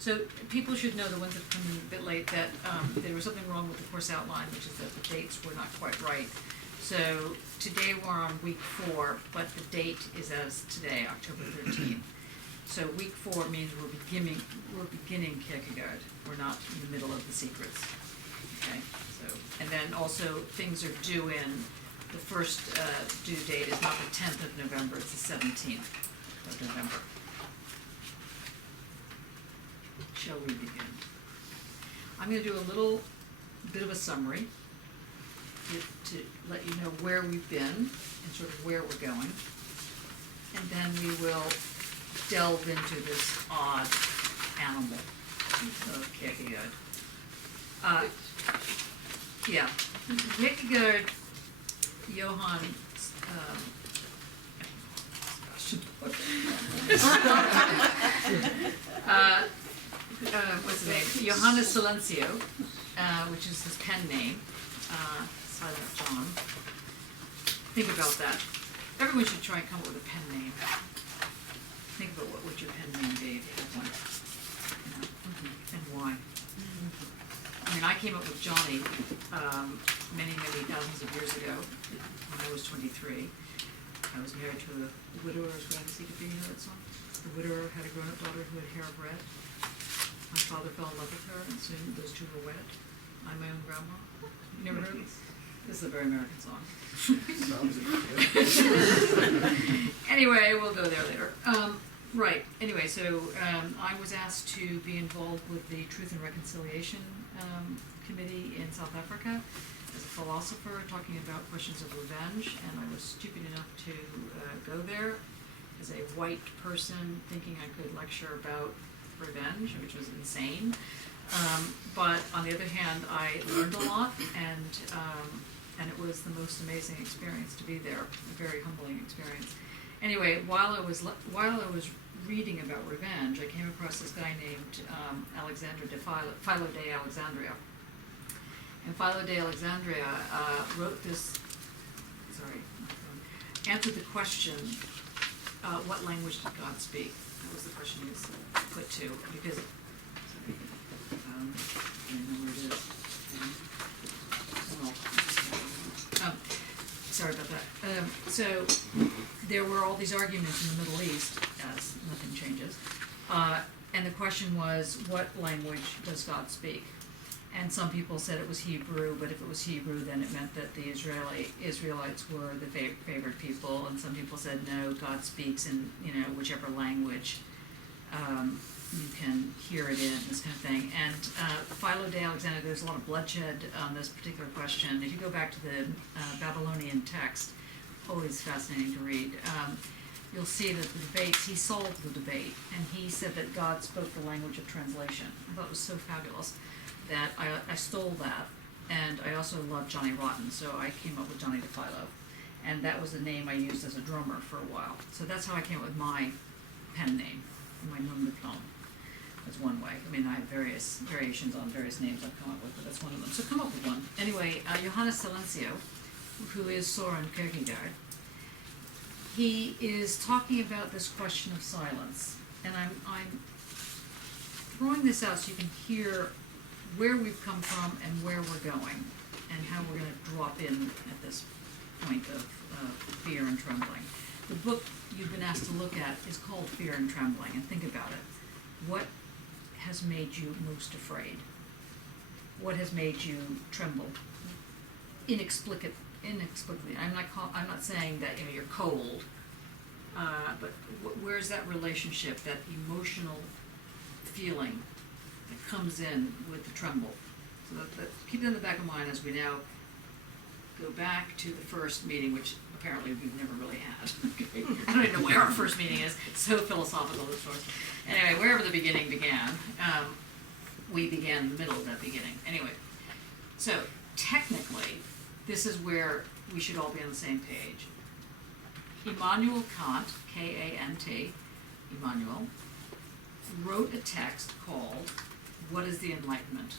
So people should know, the ones that come in a bit late, that there was something wrong with the course outline, which is that the dates were not quite right. So today we're on week 4, but the date is as today, October 13th. So week 4 means we're beginning Kierkegaard. We're not in the middle of the secrets. Okay. So, and then also things are due in. The first due date is not the 10th of November; it's the 17th of November. Shall we begin? I'm going to do a little bit of a summary to let you know where we've been and sort of where we're going. And then we will delve into this odd animal of Kierkegaard. Yeah, Kierkegaard, Johann, what's his name? Johannes Silencio, which is his pen name, Silent John. Think about that. Everyone should try and come up with a pen name. Think about what would your pen name be if you had one, and why. I mean, I came up with Johnny many thousands of years ago when I was 23. I was married to a widower's legacy. Do you know that song? The widower had a grown-up daughter who had hair of red. My father fell in love with her, and soon those two were wed. I'm my own grandma. You never heard this? This is a very American song. Anyway, we'll go there later. Right. Anyway, so I was asked to be involved with the Truth and Reconciliation Committee in South Africa as a philosopher, talking about questions of revenge, and I was stupid enough to go there as a white person, thinking I could lecture about revenge, which was insane. But on the other hand, I learned a lot, and it was the most amazing experience to be there. A very humbling experience. Anyway, while I was reading about revenge, I came across this guy named Alexander de Philo de Alexandria. And Philo de Alexandria wrote this. Answered the question, what language did God speak? That was the question he was put to, because I don't know where it is. Sorry about that. So there were all these arguments in the Middle East, as nothing changes, and the question was, what language does God speak? And some people said it was Hebrew, but if it was Hebrew, then it meant that the Israelites were the favored people, and some people said no, God speaks in whichever language you can hear it in, this kind of thing. And Philo de Alexandria, there's a lot of bloodshed on this particular question. If you go back to the Babylonian text, always fascinating to read, you'll see that the debates, he solved the debate, and he said that God spoke the language of translation. I thought it was so fabulous that I stole that, and I also loved Johnny Rotten, so I came up with Johnny de Philo. And that was the name I used as a drummer for a while. So that's how I came up with my pen name, my nom de plume. That's one way. I mean, I have various variations on various names I've come up with, but that's one of them. So come up with one. Anyway, Johannes Silencio, who is Soren Kierkegaard, he is talking about this question of silence. And I'm throwing this out so you can hear where we've come from and where we're going, and how we're going to drop in at this point of fear and trembling. The book you've been asked to look at is called Fear and Trembling, and think about it. What has made you most afraid? What has made you tremble? Inexplicably. I'm not saying that you're cold, but where's that relationship, that emotional feeling that comes in with the tremble? So that keep it in the back of mind as we now go back to the first meeting, which apparently we've never really had. I don't even know where our first meeting is. It's so philosophical, this course. Anyway, wherever the beginning began, we began in the middle of that beginning. Anyway, so technically, this is where we should all be on the same page. Immanuel Kant, K-A-N-T, Immanuel, wrote a text called What is the Enlightenment?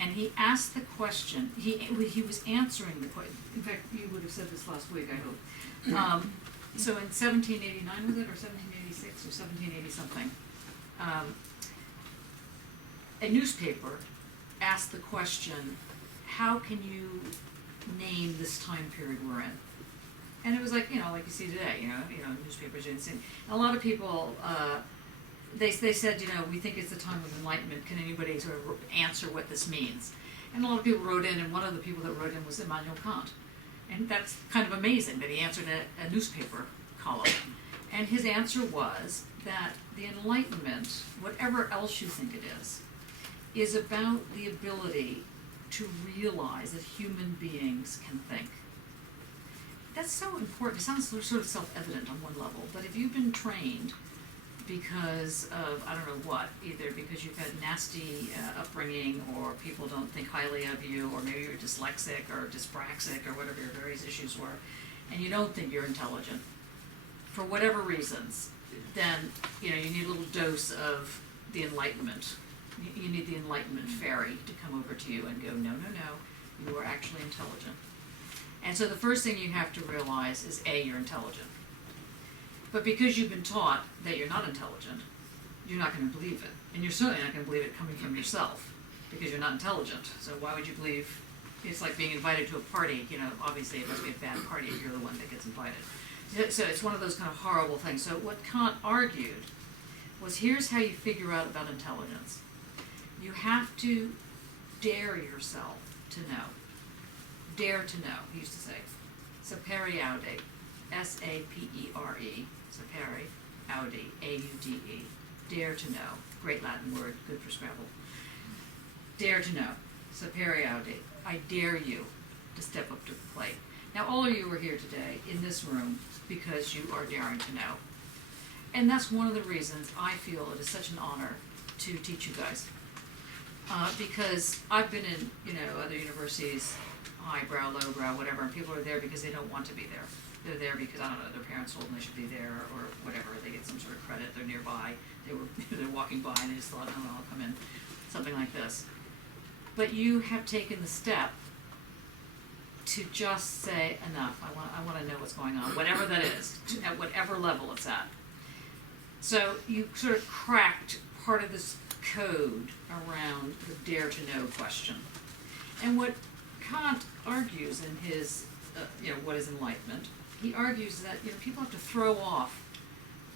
And he asked the question, he was answering the question. In fact, you would have said this last week, I hope. So in 1789, was it, or 1786, or 1780 something, a newspaper asked the question, how can you name this time period we're in? And it was like, like you see today, newspapers are insane. And a lot of people, they said, we think it's the time of enlightenment. Can anybody sort of answer what this means? And a lot of people wrote in, and one of the people that wrote in was Immanuel Kant. And that's kind of amazing that he answered a newspaper column. And his answer was that the Enlightenment, whatever else you think it is about the ability to realize that human beings can think. That's so important. It sounds sort of self-evident on one level, but if you've been trained because of, I don't know what, either because you've had nasty upbringing, or people don't think highly of you, or maybe you're dyslexic or dyspraxic or whatever your various issues were, and you don't think you're intelligent, for whatever reasons, then you need a little dose of the Enlightenment. You need the Enlightenment fairy to come over to you and go, no, you are actually intelligent. And so the first thing you have to realize is, A, you're intelligent. But because you've been taught that you're not intelligent, you're not going to believe it. And you're certainly not going to believe it coming from yourself, because you're not intelligent. So why would you believe? It's like being invited to a party. Obviously it must be a bad party if you're the one that gets invited. So it's one of those kind of horrible things. So what Kant argued was, here's how you figure out about intelligence. You have to dare yourself to know. Dare to know, he used to say. Sapere aude. S-A-P-E-R-E. Sapere aude. A-U-D-E. Dare to know. Great Latin word, good for Scrabble. Dare to know. Sapere aude. I dare you to step up to the plate. Now, all of you are here today in this room because you are daring to know. And that's one of the reasons I feel it is such an honor to teach you guys. Because I've been in, other universities, highbrow, lowbrow, whatever, and people are there because they don't want to be there. They're there because, I don't know, their parents told them they should be there, or whatever. They get some sort of credit. They're nearby. They're walking by and they just thought, oh, I'll come in. Something like this. But you have taken the step to just say, enough. I want to know what's going on, whatever that is, at whatever level it's at. So you sort of cracked part of this code around the dare to know question. And what Kant argues in his, what is enlightenment, he argues that people have to throw off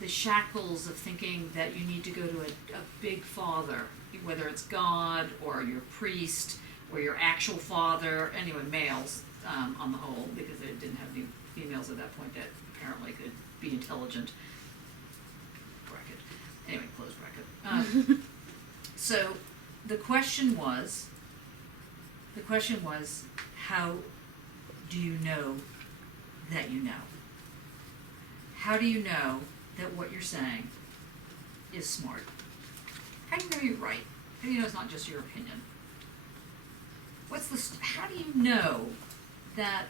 the shackles of thinking that you need to go to a big father, whether it's God or your priest or your actual father, anyway, males on the whole, because they didn't have any females at that point that apparently could be intelligent. Bracket. Anyway, close bracket. So the question was, how do you know that you know? How do you know that what you're saying is smart? How do you know you're right? How do you know it's not just your opinion? How do you know that,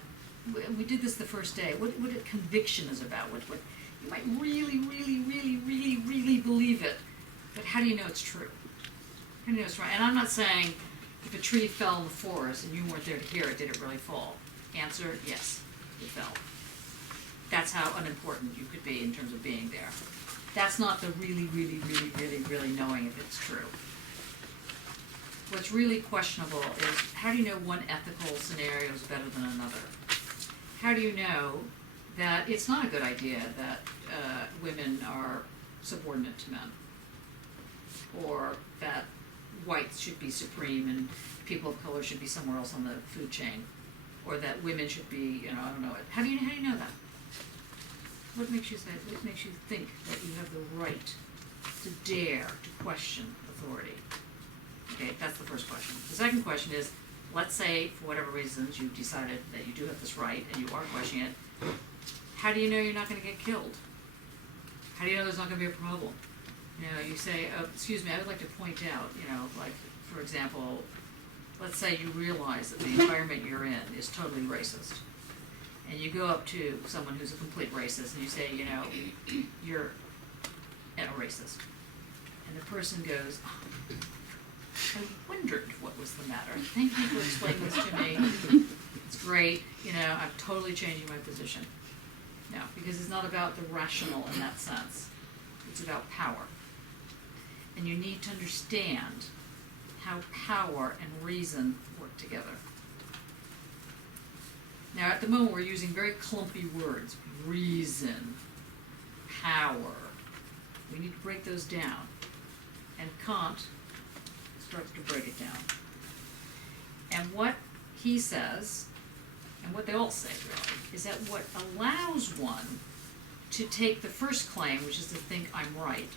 we did this the first day, what conviction is about, what you might really, really, really, really, really believe it, but how do you know it's true? How do you know it's right? And I'm not saying if a tree fell in the forest and you weren't there to hear it, did it really fall? Answer, yes, it fell. That's how unimportant you could be in terms of being there. That's not the really, really, really, really, really knowing if it's true. What's really questionable is, how do you know one ethical scenario is better than another? How do you know that it's not a good idea that women are subordinate to men? Or that whites should be supreme and people of color should be somewhere else on the food chain? Or that women should be, I don't know. How do you know that? What makes you think that you have the right to dare to question authority? Okay, that's the first question. The second question is, let's say for whatever reasons you've decided that you do have this right and you are questioning it. How do you know you're not going to get killed? How do you know there's not going to be a problem? You say, oh, excuse me, I would like to point out, like, for example, let's say you realize that the environment you're in is totally racist. And you go up to someone who's a complete racist and you say, you're a racist. And the person goes, oh, I wondered what was the matter. Thank you for explaining this to me. It's great. I'm totally changing my position. No, because it's not about the rational in that sense. It's about power. And you need to understand how power and reason work together. Now, at the moment, we're using very clumpy words. Reason, power. We need to break those down. And Kant starts to break it down. And what he says, and what they all say really, is that what allows one to take the first claim, which is to think I'm right,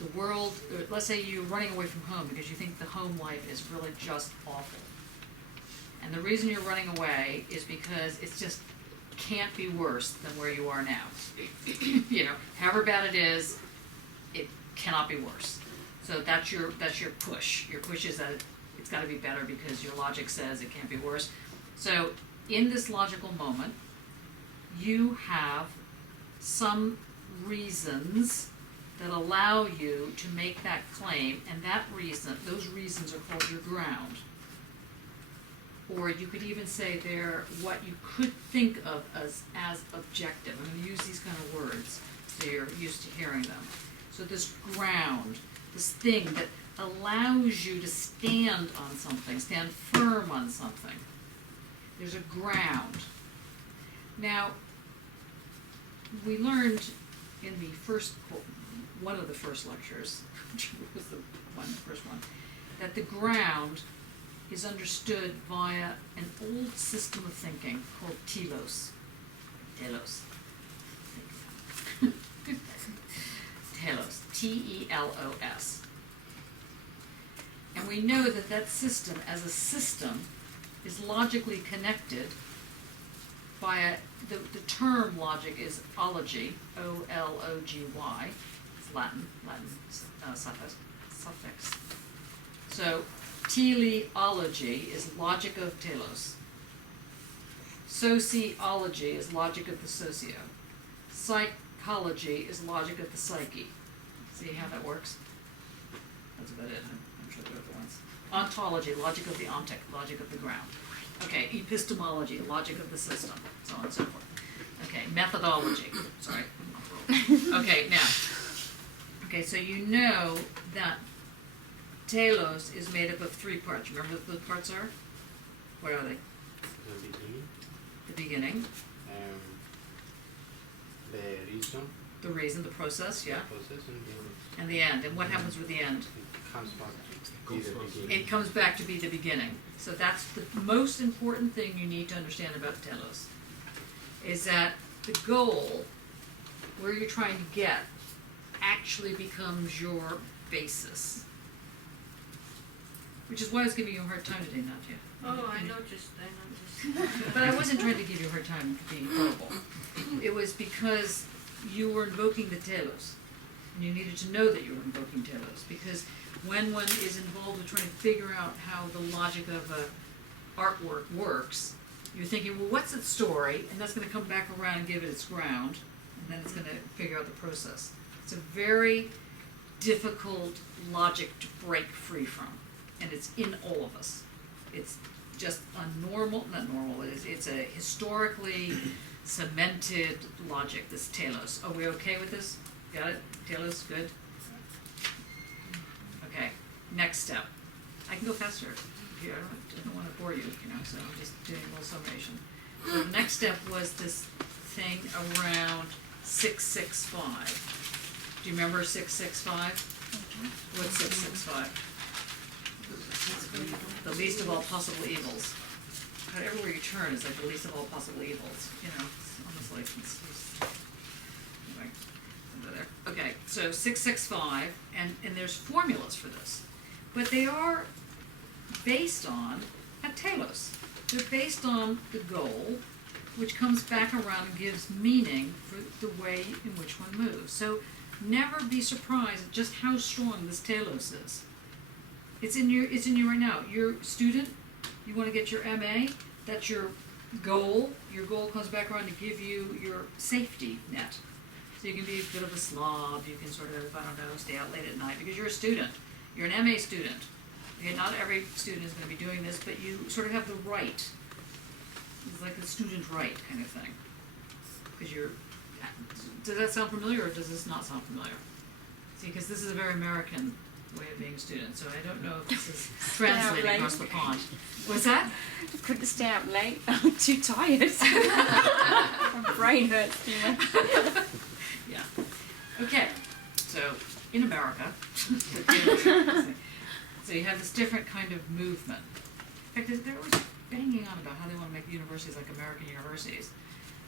the world, let's say you're running away from home because you think the home life is really just awful. And the reason you're running away is because it's just can't be worse than where you are now. You know, however bad it is, it cannot be worse. So that's your push. Your push is that it's got to be better because your logic says it can't be worse. So in this logical moment, you have some reasons that allow you to make that claim, and those reasons are called your ground. Or you could even say they're what you could think of as objective. I'm going to use these kind of words so you're used to hearing them. So this ground, this thing that allows you to stand on something, stand firm on something. There's a ground. Now, we learned in the one of the first lectures, which was the first one, that the ground is understood via an old system of thinking called telos. Telos. Telos. T-E-L-O-S. And we know that that system, as a system, is logically connected by the term logic is ology, O-L-O-G-Y. It's Latin suffix. So teleology is logic of telos. Sociology is logic of the socio. Psychology is logic of the psyche. See how that works? That's about it. I'm sure there are other ones. Ontology, logic of the ontic, logic of the ground. Okay, epistemology, logic of the system, so on and so forth. Okay, methodology. Sorry. Okay, now. Okay, so you know that telos is made up of 3 parts. Remember what the parts are? What are they? The beginning. The beginning. The reason. The reason, the process, yeah. The process And the end. And what happens with the end? It comes back to be the beginning. It comes back to be the beginning. So that's the most important thing you need to understand about telos, is that the goal, where you're trying to get, actually becomes your basis. Which is why I was giving you a hard time today, Nadia. Oh, I noticed. But I wasn't trying to give you a hard time for being verbal. It was because you were invoking the telos. And you needed to know that you were invoking telos. Because when one is involved with trying to figure out how the logic of a artwork works, you're thinking, well, what's its story? And that's going to come back around and give it its ground. And then it's going to figure out the process. It's a very difficult logic to break free from. And it's in all of us. It's just a it's a historically cemented logic, this telos. Are we okay with this? Got it? Telos, good? Okay, next step. I can go faster here, I don't want to bore you, so I'm just doing a little summation. So the next step was this thing around 665. Do you remember 665? What's 665? The least of all possible evils. But everywhere you turn is like the least of all possible evils. It's almost like anyway, under there. Okay, so 665, and there's formulas for this, but they are based on a telos. They're based on the goal, which comes back around and gives meaning for the way in which one moves. So never be surprised at just how strong this telos is. It's in you right now. You're a student, you want to get your MA, that's your goal. Your goal comes back around to give you your safety net. So you can be a bit of a slob, you can sort of, stay out late at night because you're a student. You're an MA student. Okay, not every student is going to be doing this, but you sort of have the right. It's like a student right kind of thing. Because does that sound familiar or does this not sound familiar? See, because this is a very American way of being a student, so I don't know if this is translating across the pond. What's that? I couldn't stay up late. I'm too tired. My brain hurts too much. Yeah. Okay, so in America, so you have this different kind of movement. In fact, they're always banging on about how they want to make universities like American universities.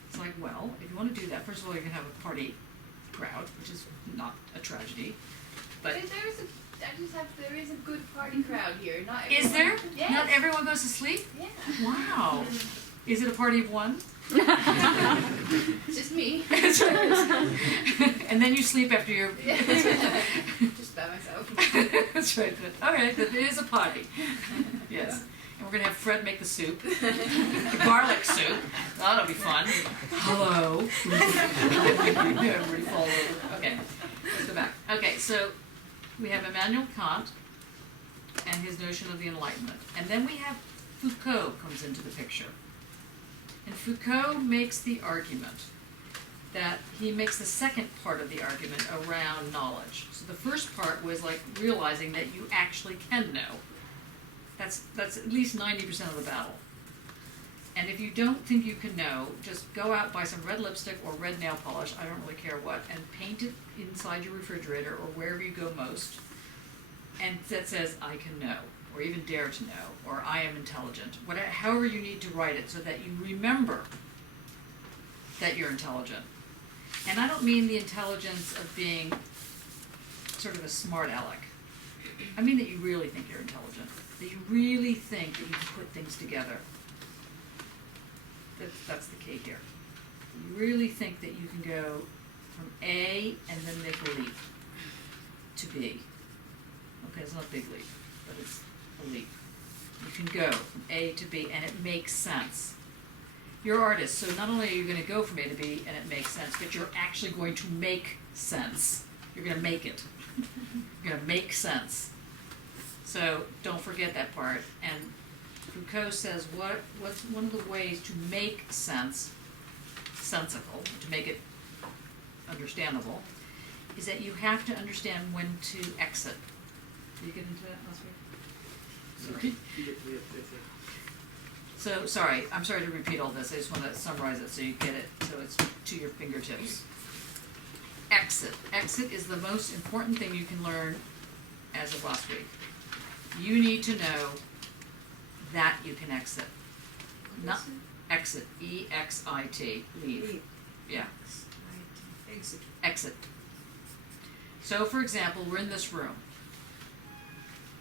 It's like, well, if you want to do that, first of all, you're going to have a party crowd, which is not a tragedy. But there is a good party crowd here. Not everyone. is there? Yes. Not everyone goes to sleep? Yeah. Wow. Is it a party of one? It's just me. That's right. And then you sleep after your... Just by myself. That's right. Okay, it is a party. Yes. And we're going to have Fred make the soup. The garlic soup. That'll be fun. Hello. Everybody fall over. Okay, let's go back. Okay, so we have Immanuel Kant and his notion of the Enlightenment. And then we have Foucault comes into the picture. And Foucault makes the argument that he makes the second part of the argument around knowledge. So the first part was like realizing that you actually can know. That's at least 90% of the battle. And if you don't think you can know, just go out, buy some red lipstick or red nail polish, I don't really care what, and paint it inside your refrigerator or wherever you go most. And that says, I can know, or even dare to know, or I am intelligent. Whatever, however you need to write it so that you remember that you're intelligent. And I don't mean the intelligence of being sort of a smart aleck. I mean that you really think you're intelligent. That you really think that you can put things together. That's the key here. You really think that you can go from A and then make a leap to B. Okay, it's not a big leap, but it's a leap. You can go from A to B and it makes sense. You're artists, so not only are you going to go from A to B and it makes sense, but you're actually going to make sense. You're going to make it. You're going to make sense. So don't forget that part. And Foucault says what's one of the ways to make sense sensical, to make it understandable, is that you have to understand when to exit. Did you get into that last week? So, sorry, I'm sorry to repeat all this, I just want to summarize it so you get it, so it's to your fingertips. Exit. Exit is the most important thing you can learn as of last week. You need to know that you can exit. Not exit, E-X-I-T, leave. Yeah. Exit. Exit. So, for example, we're in this room.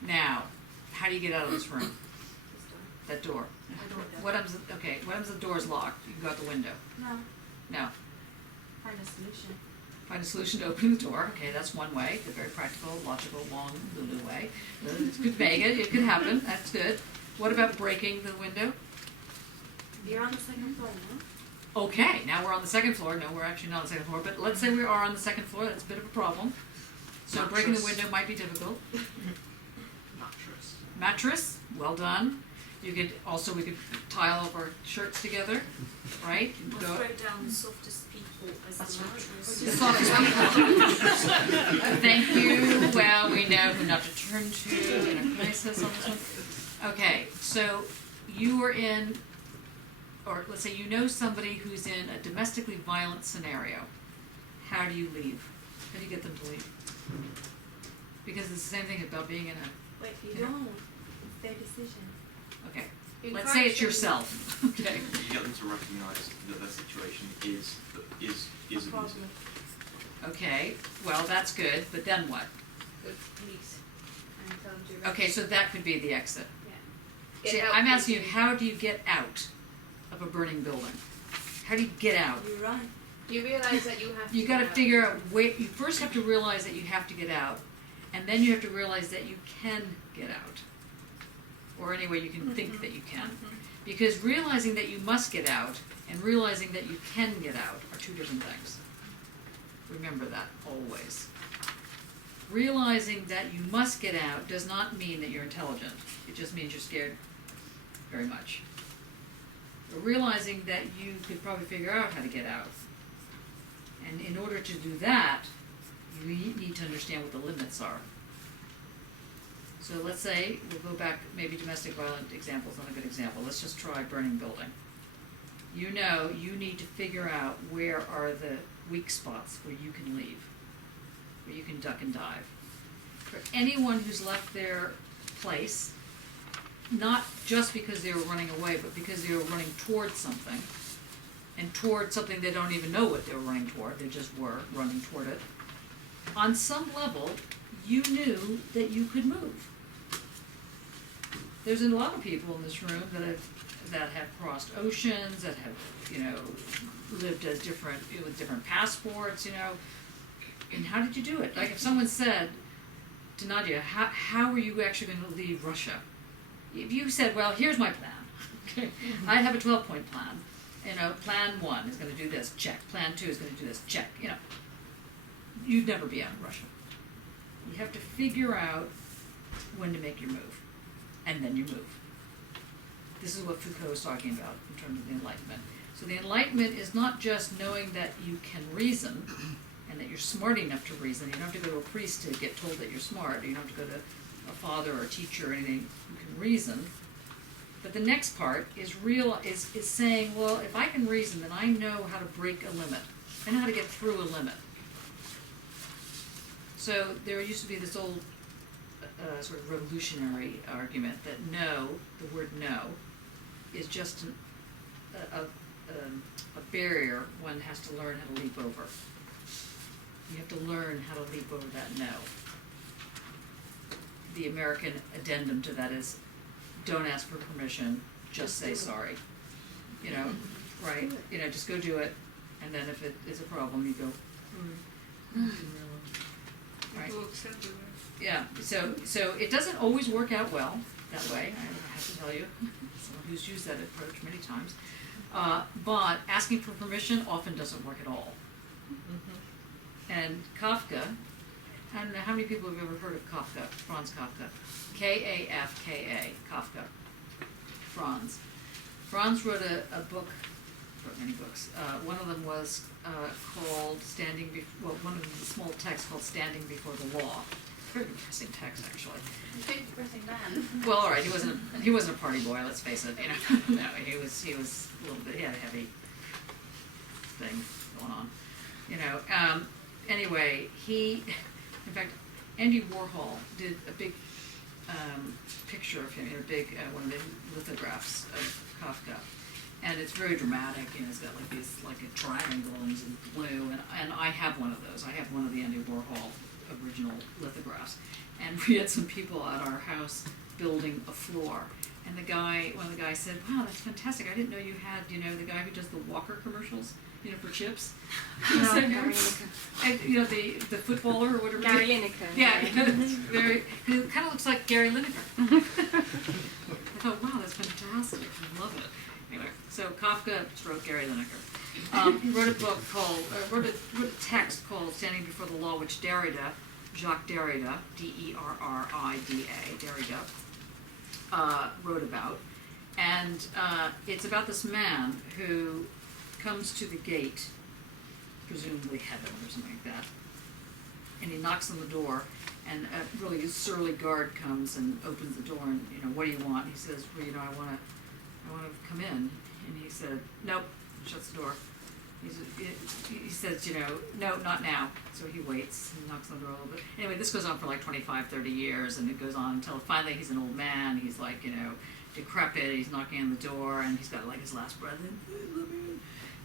Now, how do you get out of this room? That door. What happens? Okay. What happens if the door's locked? You can go out the window. No. No. Find a solution. Find a solution to open the door. Okay, that's one way. The very practical, logical, long, Lulu way. It could make it. It could happen. That's good. What about breaking the window? You're on the second floor now. Okay, now we're on the second floor. No, we're actually not on the second floor, but let's say we are on the second floor. That's a bit of a problem. So breaking the window might be difficult. Mattress. Mattress, well done. You could also, we could tie all of our shirts together, right? Let's write down the softest people as the mattress. The softest people. Thank you. Well, we know who not to turn to in a crisis on this one. Okay, so you are in, or let's say you know somebody who's in a domestically violent scenario. How do you leave? How do you get them to leave? Because it's the same thing about being in a, Wait, you Yeah. don't. It's their decision. okay, You let's can't say it's say- yourself, okay? You get them to recognise that their situation is abusive. Problem. Okay, well, that's good, but then what? Go to police and tell them to. Okay, so that could be the exit. Yeah. See, Get out I'm asking you, quickly. how do you get out of a burning building? How do you get out? You run. You realize that you have to. You gotta get out. figure out, wait, you first have to realize that you have to get out, and then you have to realize that you can get out. Or anyway, you can think that you can. Because realizing that you must get out and realizing that you can get out are two different things. Remember that, always. Realizing that you must get out does not mean that you're intelligent. It just means you're scared very much. But realizing that you could probably figure out how to get out. And in order to do that, you need to understand what the limits are. So let's say, we'll go back, maybe domestic violence example is not a good example, let's just try burning building. You know, you need to figure out where are the weak spots where you can leave, where you can duck and dive. For anyone who's left their place, not just because they were running away, but because they were running towards something, and toward something they don't even know what they were running toward, they just were running toward it. On some level, you knew that you could move. There's a lot of people in this room that have crossed oceans, that have, you know, lived as different, with different passports, you know. And how did you do it? Like if someone said to Nadia, how are you actually going to leave Russia? If you said, well, here's my plan. Okay, I have a 12-point plan. You know, plan 1 is going to do this, check. Plan 2 is going to do this, check. You know, you'd never be out of Russia. You have to figure out when to make your move, and then you move. This is what Foucault is talking about in terms of the Enlightenment. So the Enlightenment is not just knowing that you can reason, and that you're smart enough to reason. You don't have to go to a priest to get told that you're smart. You don't have to go to a father or a teacher or anything. You can reason. But the next part is is saying, well, if I can reason, then I know how to break a limit. I know how to get through a limit. So there used to be this old sort of revolutionary argument that no, the word no, is just a barrier one has to learn how to leap over. You have to learn how to leap over that no. The American addendum to that is, don't ask for permission, just say sorry. You know, right? You know, just go do it, and then if it is a problem, you go, right? Yeah, so it doesn't always work out well that way, I have to tell you, someone who's used that approach many times. But asking for permission often doesn't work at all. And Kafka, I don't know how many people have ever heard of Kafka, Franz Kafka. Kafka, Kafka. Franz wrote a book, wrote many books. One of them was called one of the small texts called Standing Before the Law. Very interesting text, actually. Big depressing man. Well, all right, he wasn't a party boy, let's face it, you know. No, he was a little bit, he had a heavy thing going on, you know. Anyway, in fact, Andy Warhol did a big picture of him, one of the lithographs of Kafka. And it's very dramatic, and it's got like these, like a triangle, and it's in blue, and I have one of those. I have one of the Andy Warhol original lithographs. And we had some people at our house building a floor. And one of the guys said, wow, that's fantastic. I didn't know you had, you know, the guy who does the Walker commercials, you know, for chips. No, So, Gary Lineker. and, you know, the footballer or whatever. Gary Lineker. Yeah, it kind of looks like Gary Lineker. I thought, wow, that's fantastic. I love it. Anyway, so Kafka wrote Gary Lineker. He wrote a book called, wrote a text called Standing Before the Law, which Jacques Derrida, D-E-R-R-I-D-A, Derrida, wrote about. And it's about this man who comes to the gate, presumably heaven or something like that, and he knocks on the door, and a really surly guard comes and opens the door, and, you know, what do you want? He says, well, you know, I want to come in. And he said, nope, shuts the door. He says, you know, no, not now. So he waits and knocks on the door a little bit. Anyway, this goes on for like 25, 30 years, and it goes on until finally he's an old man. He's like, you know, decrepit. He's knocking on the door, and he's got like his last breath.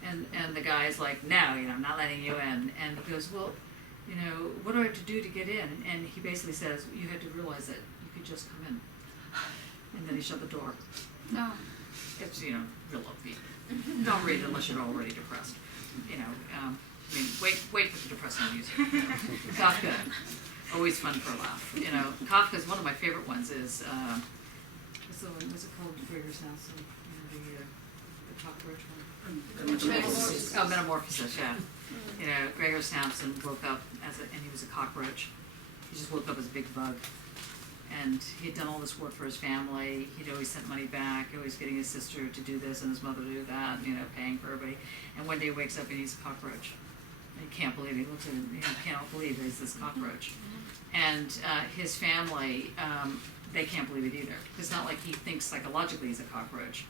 And the guy's like, no, you know, I'm not letting you in. And he goes, well, you know, what do I have to do to get in? And he basically says, you had to realize that you could just come in. And then he shut the door. No. It's, you know, real upbeat. Don't read it unless you're already depressed. You know, I mean, wait for the depressing music. You know. Kafka, always fun for a laugh. You know, Kafka's one of my favorite ones is, what's it called? Gregor's House, the cockroach one. Metamorphosis. Oh, Metamorphosis, yeah. You know, Gregor Samson woke up and he was a cockroach. He just woke up as a big bug. And he'd done all this work for his family. He'd always sent money back, always getting his sister to do this and his mother to do that, you know, paying for everybody. And one day he wakes up and he's a cockroach. he can't believe, he looks at it, he cannot believe there's this cockroach. And his family, they can't believe it either. It's not like he thinks psychologically he's a cockroach.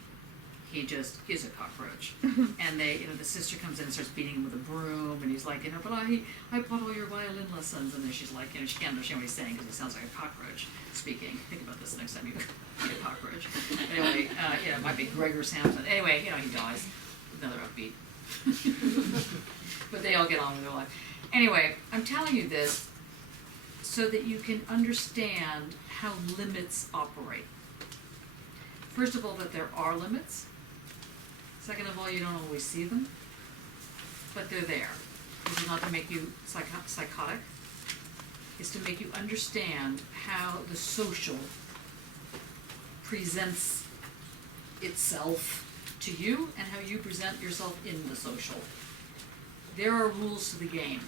He just is a cockroach. And the sister comes in and starts beating him with a broom, and he's like, but I bought all your violin lessons. And then she's like, she can't understand what he's saying because he sounds like a cockroach speaking. Think about this next time you meet a cockroach. Anyway, it might be Gregor Samson. Anyway, he dies. Another upbeat. But they all get on with their life. Anyway, I'm telling you this so that you can understand how limits operate. First of all, that there are limits. Second of all, you don't always see them, but they're there. This is not to make you psychotic. It's to make you understand how the social presents itself to you and how you present yourself in the social. There are rules to the game,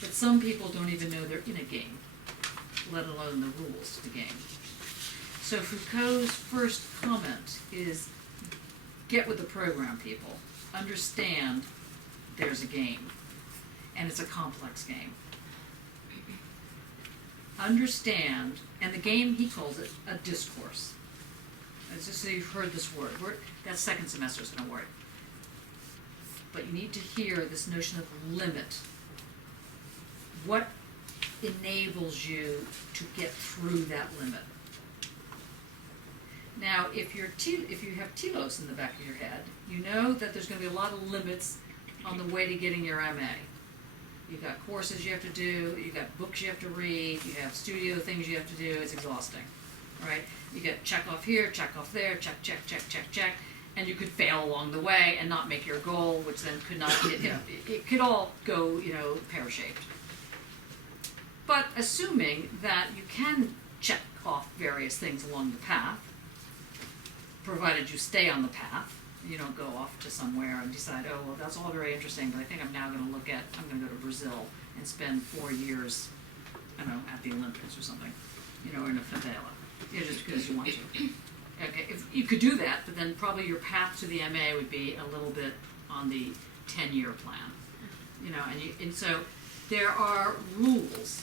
but some people don't even know they're in a game, let alone the rules to the game. So Foucault's first comment is, get with the program, people. Understand there's a game, and it's a complex game. Understand, and the game, he calls it a discourse. It's just so you've heard this word. That second semester is going to work. But you need to hear this notion of limit. What enables you to get through that limit? Now, if you have telos in the back of your head, you know that there's going to be a lot of limits on the way to getting your MA. You've got courses you have to do, you've got books you have to read, you have studio things you have to do. It's exhausting, right? You get check off here, check off there, check, and you could fail along the way and not make your goal, which then could not, it could all go, pear-shaped. But assuming that you can check off various things along the path, provided you stay on the path, you don't go off to somewhere and decide, oh, well, that's all very interesting, but I think I'm now going to I'm going to go to Brazil and spend 4 years, I don't know, at the Olympics or something, or in a favela, just because you want to. Okay, if you could do that, but then probably your path to the MA would be a little bit on the 10-year plan, and so there are rules.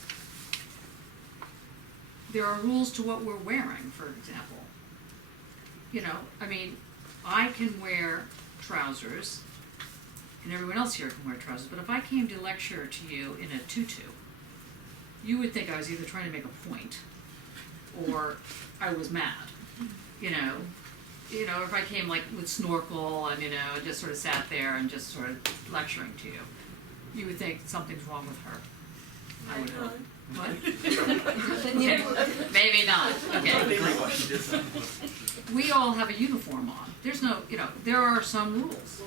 There are rules to what we're wearing, for example. I can wear trousers, and everyone else here can wear trousers, but if I came to lecture to you in a tutu, you would think I was either trying to make a point or I was mad. If I came with snorkel and, just sort of sat there and just sort of lecturing to you, you would think something's wrong with her. I would hope. What? Okay. Maybe not. Okay. We all have a uniform on. There's no, there are some rules.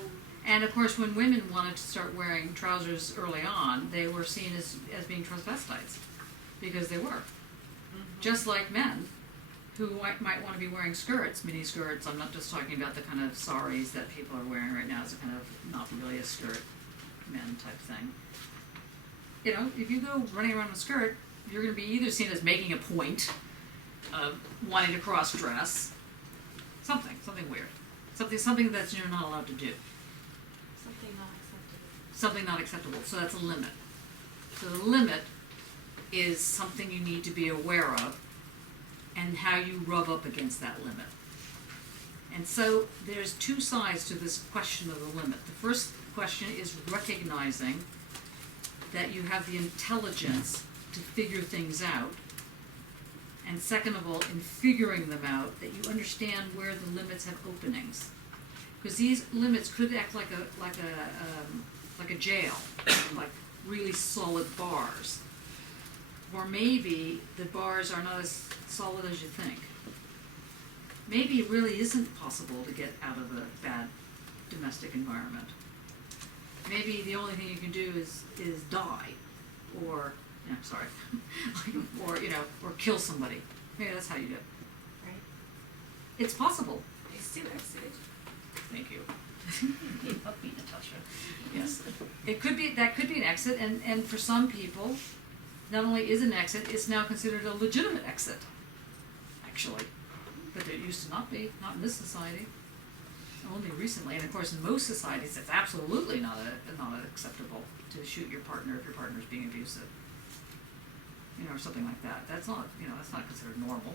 And of course, when women wanted to start wearing trousers early on, they were seen as being transvestites, because they were. Just like men, who might want to be wearing skirts, mini skirts. I'm not just talking about the kind of saris that people are wearing right now as a kind of not really a skirt men type thing. If you go running around in a skirt, you're going to be either seen as making a point of wanting to cross-dress, something weird, something that you're not allowed to do. Something not acceptable. So that's a limit. So the limit is something you need to be aware of and how you rub up against that limit. And so there's two sides to this question of the limit. The first question is recognizing that you have the intelligence to figure things out. And second of all, in figuring them out, that you understand where the limits have openings. Because these limits could act like a jail, like really solid bars. Or maybe the bars are not as solid as you think. Maybe it really isn't possible to get out of a bad domestic environment. Maybe the only thing you can do is die, or or kill somebody. Maybe that's how you do it. Right. It's possible. They still exit. Thank you. Help me, Natasha. Yes, it could be. That could be an exit, and for some people, not only is an exit, it's now considered a legitimate exit. Actually, but it used to not be. Not in this society. only recently, and of course in most societies it's absolutely not acceptable to shoot your partner if your partner's being abusive. You know, or something like that. That's not, you know, that's not considered normal.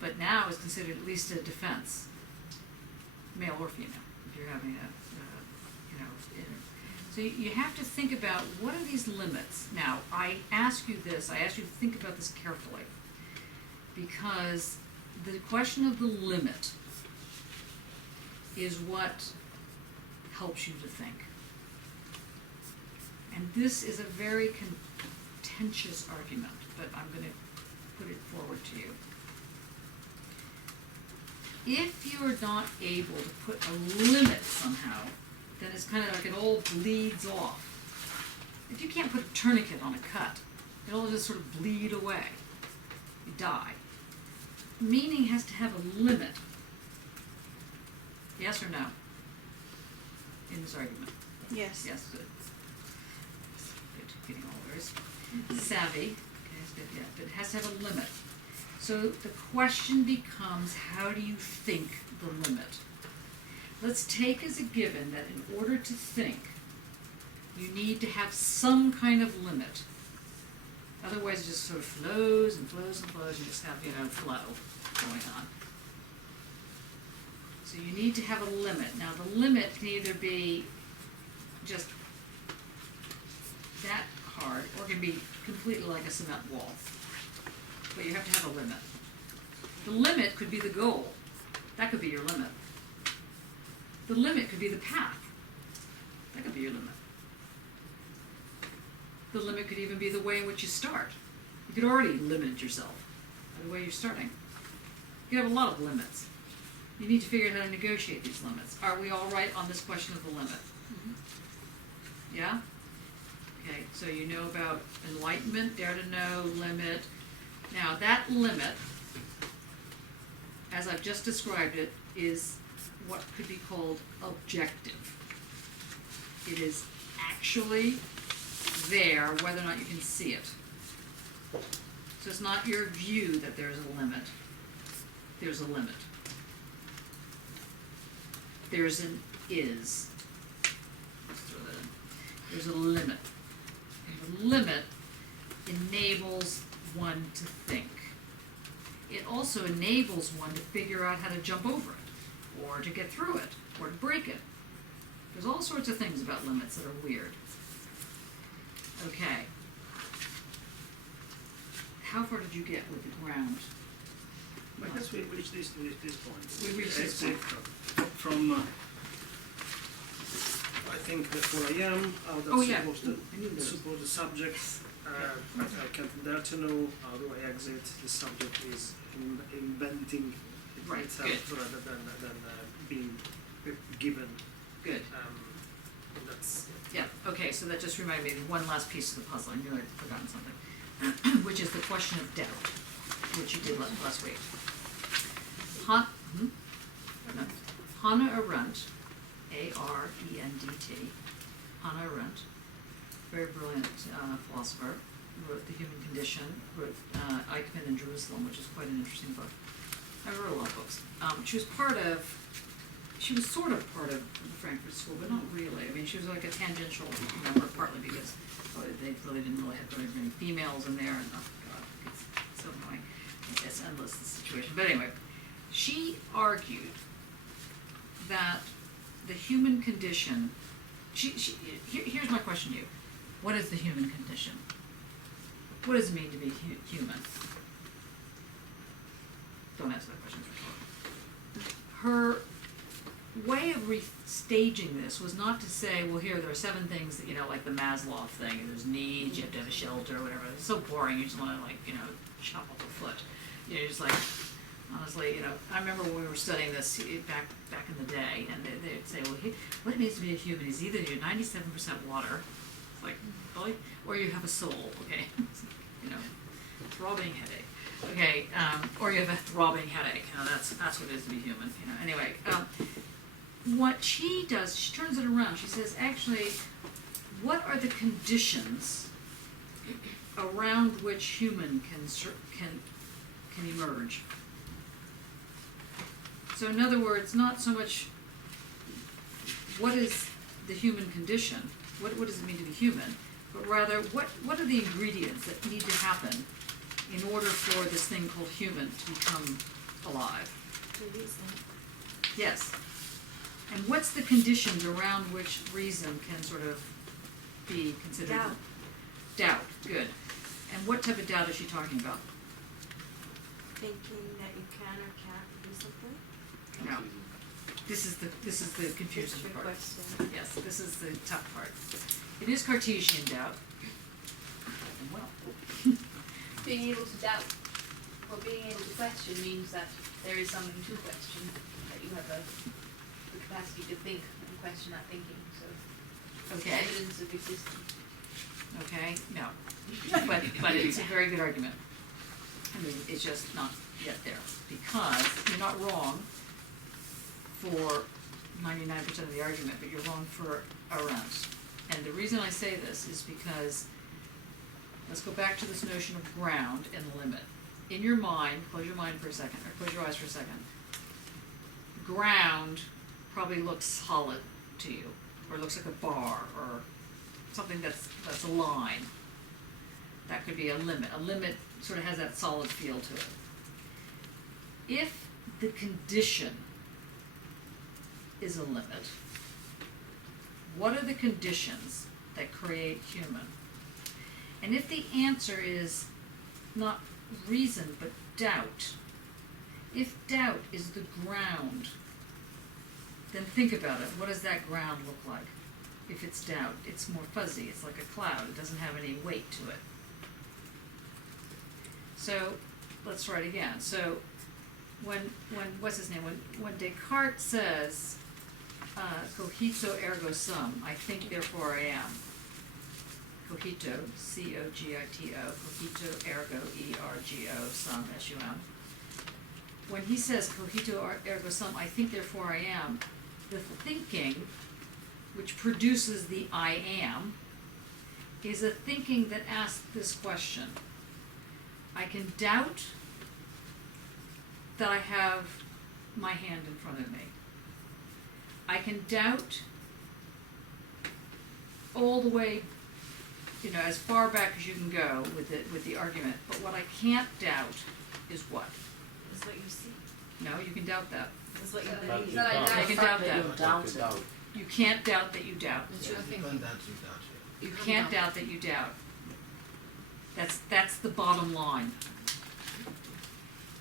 But now it's considered at least a defense, male or female, if you're having you know, so you have to think about what are these limits. Now, I ask you to think about this carefully, because the question of the limit is what helps you to think. And this is a very contentious argument, but I'm going to put it forward to you. If you're not able to put a limit somehow, then it's kind of like it all bleeds off. If you can't put a tourniquet on a cut, it'll just sort of bleed away. You die. Meaning has to have a limit. Yes or no? In this argument? Yes. Yes, good. Good, getting all theirs. Savvy, okay, that's good, yeah, but it has to have a limit. So the question becomes, how do you think the limit? Let's take as a given that in order to think, you need to have some kind of limit. Otherwise it just sort of flows and flows and flows, and you just have, you know, flow going on. So you need to have a limit. Now the limit can either be just that hard, or it can be completely like a cement wall. But you have to have a limit. The limit could be the goal. That could be your limit. The limit could be the path. That could be your limit. The limit could even be the way in which you start. You could already limit yourself by the way you're starting. You have a lot of limits. You need to figure out how to negotiate these limits. Are we all right on this question of the limit? Mm-hmm. Yeah? Okay, so you know about enlightenment, dare to know, limit. Now that limit, as I've just described it, is what could be called objective. It is actually there whether or not you can see it. So it's not your view that there's a limit. There's a limit. There's an is. Let's throw that in. There's a limit. And the limit enables one to think. It also enables one to figure out how to jump over it, or to get through it, or to break it. There's all sorts of things about limits that are weird. Okay. How far did you get with the ground? I guess we reached this point. We reached this Exit from I think the 4 a.m. That's Oh, yeah. supposed Ooh, to I knew those. support the subject. I can't dare to know how do I exit. The subject is inventing Right, itself good. rather than being given. Good. That's Yeah, okay, so that just reminded me of one last piece of the puzzle. I knew I'd forgotten something. Which is the question of doubt, which you did last week. Hannah Arendt, A-R-E-N-D-T, Hannah Arendt, very brilliant philosopher, wrote The Human Condition, wrote Eichmann in Jerusalem, which is quite an interesting book. I wrote a lot of books. She was sort of part of the Frankfurt School, but not really. I mean, she was like a tangential member, partly because they really didn't really have very many females in there, and oh god, it's so annoying. It's endless, the situation. But anyway, she argued that the human condition, here's my question to you. What is the human condition? What does it mean to be human? Don't ask that question. Her way of restaging this was not to say, well, here, there are 7 things that, you know, like the Maslow thing, there's needs, you have to have a shelter, whatever. It's so boring, you just want to, like, you know, chop off a foot. You know, just like, honestly, you know, I remember when we were studying this back in the day, and they'd say, well, what it means to be a human is either you're 97% water, it's like, really? Or you have a soul, okay? You know, throbbing headache. Okay, or you have a throbbing headache. You know, that's what it is to be human. You know, anyway, what she does, she turns it around. She says, actually, what are the conditions around which human can emerge? So, in other words, not so much what is the human condition, what does it mean to be human, but rather what are the ingredients that need to happen in order for this thing called human to become alive? The reason. Yes. And what's the conditions around which reason can sort of be considered? Doubt. Doubt, good. And what type of doubt is she talking about? Thinking that you can or can't do something. No. This is the confusing Trick part. question. Yes, this is the tough part. It is Cartesian doubt. Well, Being able to doubt, or being able to question means that there is something to question, that you have the capacity to think and question that thinking, so okay, evidence of existence. okay, no. But it's a very good argument. I mean, it's just not yet there, because you're not wrong for 99% of the argument, but you're wrong for around. And the reason I say this is because, let's go back to this notion of ground and limit. In your mind, close your mind for a second, or close your eyes for a second. Ground probably looks solid to you, or looks like a bar, or something that's a line. That could be a limit. A limit sort of has that solid feel to it. If the condition is a limit, what are the conditions that create human? And if the answer is not reason but doubt, if doubt is the ground, then think about it. What does that ground look like? If it's doubt, it's more fuzzy. It's like a cloud. It doesn't have any weight to it. So let's try it again. So when what's his name? When Descartes says cogito ergo sum, I think therefore I am. Cogito, C-O-G-I-T-O, cogito ergo E-R-G-O, sum, S-U-M. When he says cogito ergo sum, I think therefore I am, the thinking which produces the I am is a thinking that asks this question. I can doubt that I have my hand in front of me. I can doubt all the way, as far back as you can go with the argument. But what I can't doubt is what? Is what you see. No, you can doubt that. Is what you But believe. that I doubt. You can doubt that. You can't doubt that you doubt. It's your thinking. You can't doubt that you doubt. That's the bottom line.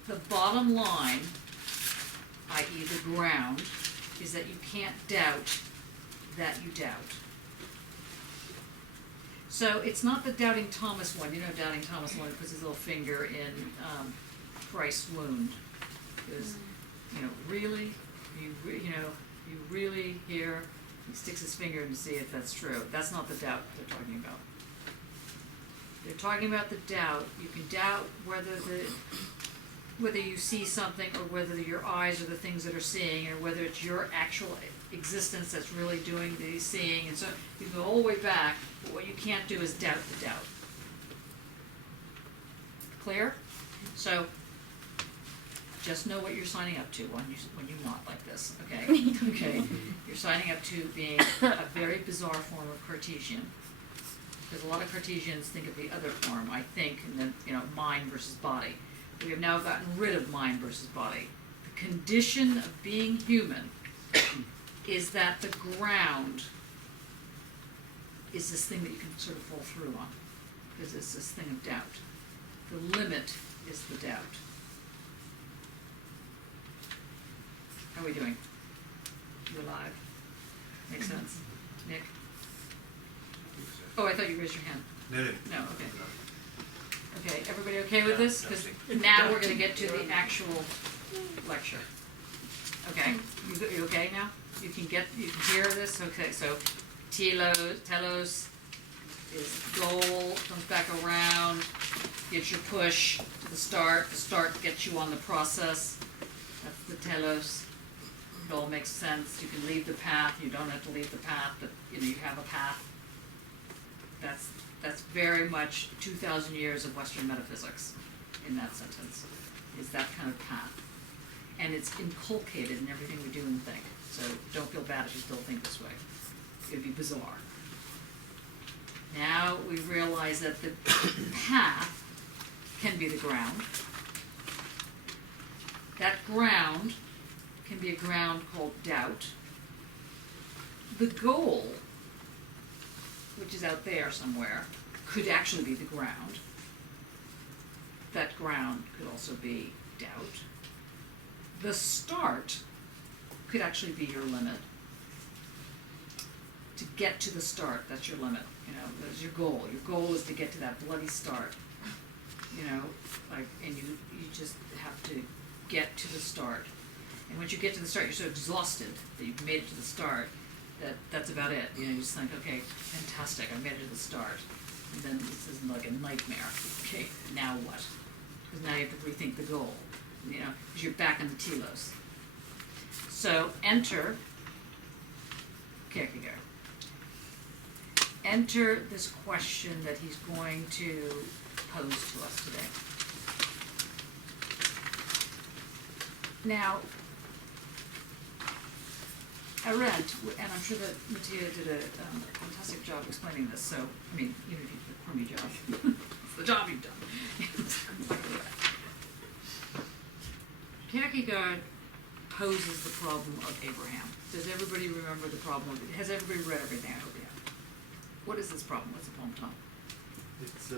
The bottom line, i.e. the ground, is that you can't doubt that you doubt. So it's not the Doubting Thomas one. Doubting Thomas one puts his little finger in Christ's wound. Because, really? You really here? He sticks his finger in to see if that's true. That's not the doubt they're talking about. They're talking about the doubt. You can doubt whether you see something, or whether your eyes are the things that are seeing, or whether it's your actual existence that's really doing the seeing. And so you go all the way back, but what you can't do is doubt the doubt. Clear? So just know what you're signing up to when you're not like this, okay? Okay. You're signing up to being a very bizarre form of Cartesian. Because a lot of Cartesians think of the other form, I think, and then, mind versus body. We have now gotten rid of mind versus body. The condition of being human is that the ground is this thing that you can sort of fall through on, because it's this thing of doubt. The limit is the doubt. How are we doing? You alive? Makes sense? Nick? Oh, I thought you raised your hand. No, okay. Okay, everybody okay with this? Because now we're going to get to the actual lecture. Okay, you okay now? You can hear this? Okay, so telos is goal, comes back around, gets your push to the start. The start gets you on the process. That's the telos. It all makes sense. You can leave the path. You don't have to leave the path, but you have a path. That's very much 2,000 years of Western metaphysics in that sentence, is that kind of path. and it's inculcated in everything we do and think. So don't feel bad if you still think this way. It'd be bizarre. Now we realize that the path can be the ground. That ground can be a ground called doubt. The goal, which is out there somewhere, could actually be the ground. That ground could also be doubt. The start could actually be your limit. To get to the start, that's your limit. You know, that's your goal. Your goal is to get to that bloody start. You know, like, and you just have to get to the start. And once you get to the start, you're so exhausted that you've made it to the start that's about it. You know, you just think, okay, fantastic, I made it to the start. And then this is like a nightmare. Okay, now what? Because now you have to rethink the goal. You know, because you're back in the telos. So enter Kierkegaard. Enter this question that he's going to pose to us today. Now, Arendt, and I'm sure that Mattia did a fantastic job explaining this, so, I mean, even if you did a crummy job, it's the job you've done. Kierkegaard poses the problem of Abraham. Does everybody remember the problem of it? Has everybody read everything? I hope you have. What is this problem? What's the poem, Tom? It's